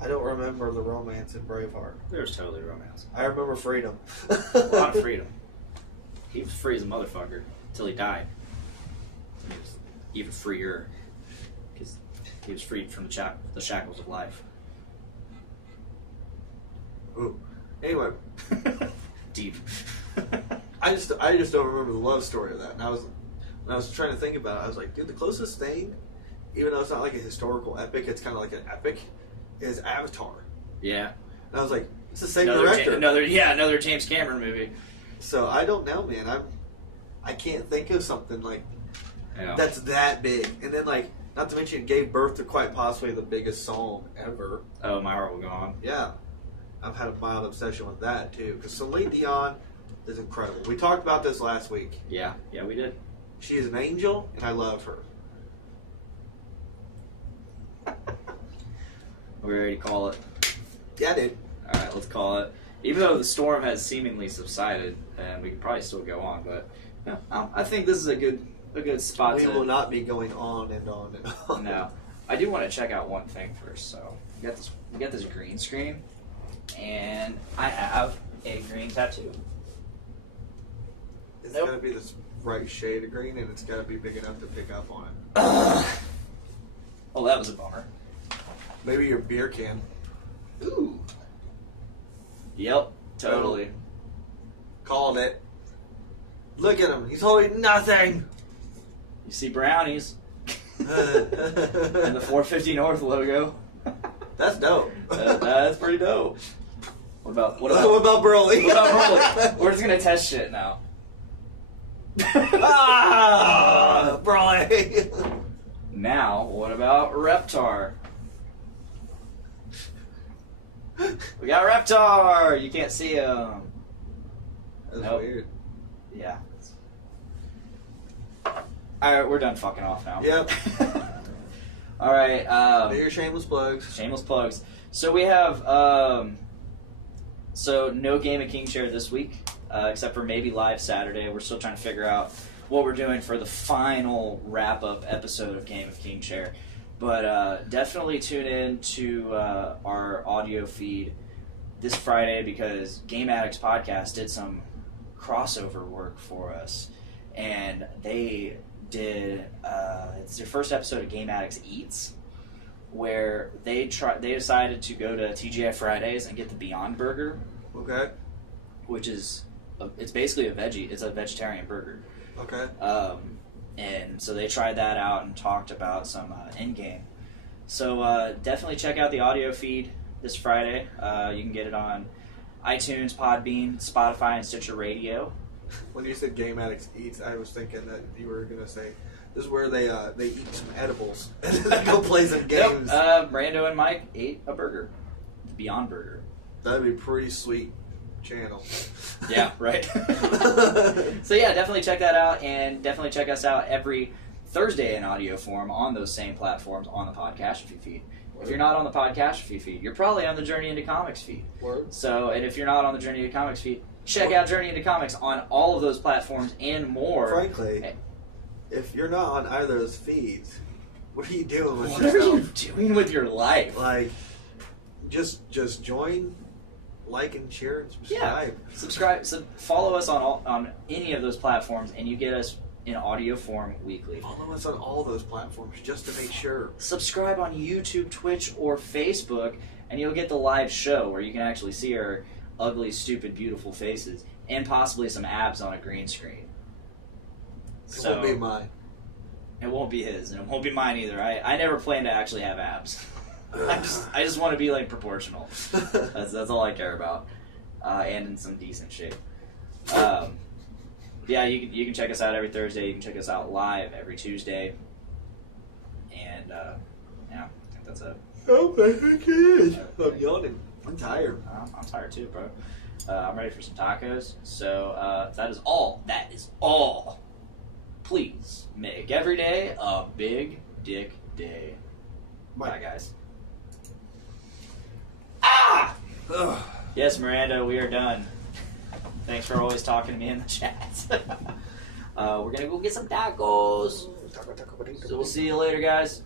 I don't remember the romance in Braveheart. There's totally romance. I remember freedom. A lot of freedom. He was free as a motherfucker until he died. He was even freer because he was freed from the shackles of life. Ooh. Anyway, Deep. I just don't remember the love story of that. And when I was trying to think about it, I was like, dude, the closest thing, even though it's not like a historical epic, it's kind of like an epic, is Avatar. Yeah. And I was like, it's the same Another director. another James Cameron movie. So I don't know, man. I can't think of something like Yeah. that's that big. And then like, not to mention, it gave birth to quite possibly the biggest song ever. Oh, My Heart Will Go On. Yeah, I've had a mild obsession with that too. Because Celine Dion is incredible. We talked about this last week. Yeah, we did. She is an angel, and I love her. We ready to call it? Yeah, dude. All right, let's call it. Even though the storm has seemingly subsided, and we can probably still go on, but yeah, I think this is a good spot We to. will not be going on and on and on. No, I do want to check out one thing first. So we got this green screen, and I have a green tattoo. It's Nope. got to be this right shade of green, and it's got to be big enough to pick up on it. Oh, that was a bummer. Maybe your beer can. Ooh. Yep, totally. Called it. Look at him. He's holding nothing. You see brownies and and the 450 North logo. That's dope. That's pretty dope. What about What about Broly? What about Broly? We're just gonna test shit now. Ah, Broly. Now, what about Reptar? We got Reptar! You can't see him. That's Nope. weird. Yeah. Alright, we're done fucking off now. Yep. Alright, Your shameless plugs. shameless plugs. So we have, so no Game of King Chair this week, except for maybe live Saturday. We're still trying to figure out what we're doing for the final wrap-up episode of Game of King Chair. But definitely tune in to our audio feed this Friday because Game Addicts Podcast did some crossover work for us. And they did, it's their first episode of Game Addicts Eats, where they decided to go to TGI Fridays and get the Beyond Burger, Okay. which is, it's basically it's a vegetarian burger. Okay. And so they tried that out and talked about some in-game. So definitely check out the audio feed this Friday. You can get it on iTunes, Podbean, Spotify, and Stitcher Radio. When you said Game Addicts Eats, I was thinking that you were gonna say this is where they eat some edibles and then they go play some games. Nope. Brando and Mike ate a burger, the Beyond Burger. That'd be a pretty sweet channel. Yeah, right. So yeah, definitely check that out, and definitely check us out every Thursday in audio form on those same platforms on the podcast feed. If you're not on the podcast feed, you're probably on the Journey into Comics feed. Word. So, and if you're not on the Journey into Comics feed, check out Journey into Comics on all of those platforms and more. Frankly, if you're not on either of those feeds, what are you doing with What are yourself? you doing with your life? Like, just join, like, and share, and subscribe. Subscribe. Follow us on any of those platforms, and you get us in audio form weekly. Follow us on all those platforms just to make sure. Subscribe on YouTube, Twitch, or Facebook, and you'll get the live show where you can actually see our ugly, stupid, beautiful faces and possibly some abs on a green screen. It won't be mine. It won't be his, and it won't be mine either. I never plan to actually have abs. I just want to be like proportional. That's all I care about, and in some decent shape. Yeah, you can check us out every Thursday. You can check us out live every Tuesday. And yeah, I think that's it. Oh, I think it is. I'm yawning. I'm tired. I'm tired too, bro. I'm ready for some tacos. So that is all. That is all. Please make every day a big dick day. Bye, guys. Ah! Ugh. Yes, Miranda, we are done. Thanks for always talking to me in the chat. We're gonna go get some tacos. So we'll see you later, guys.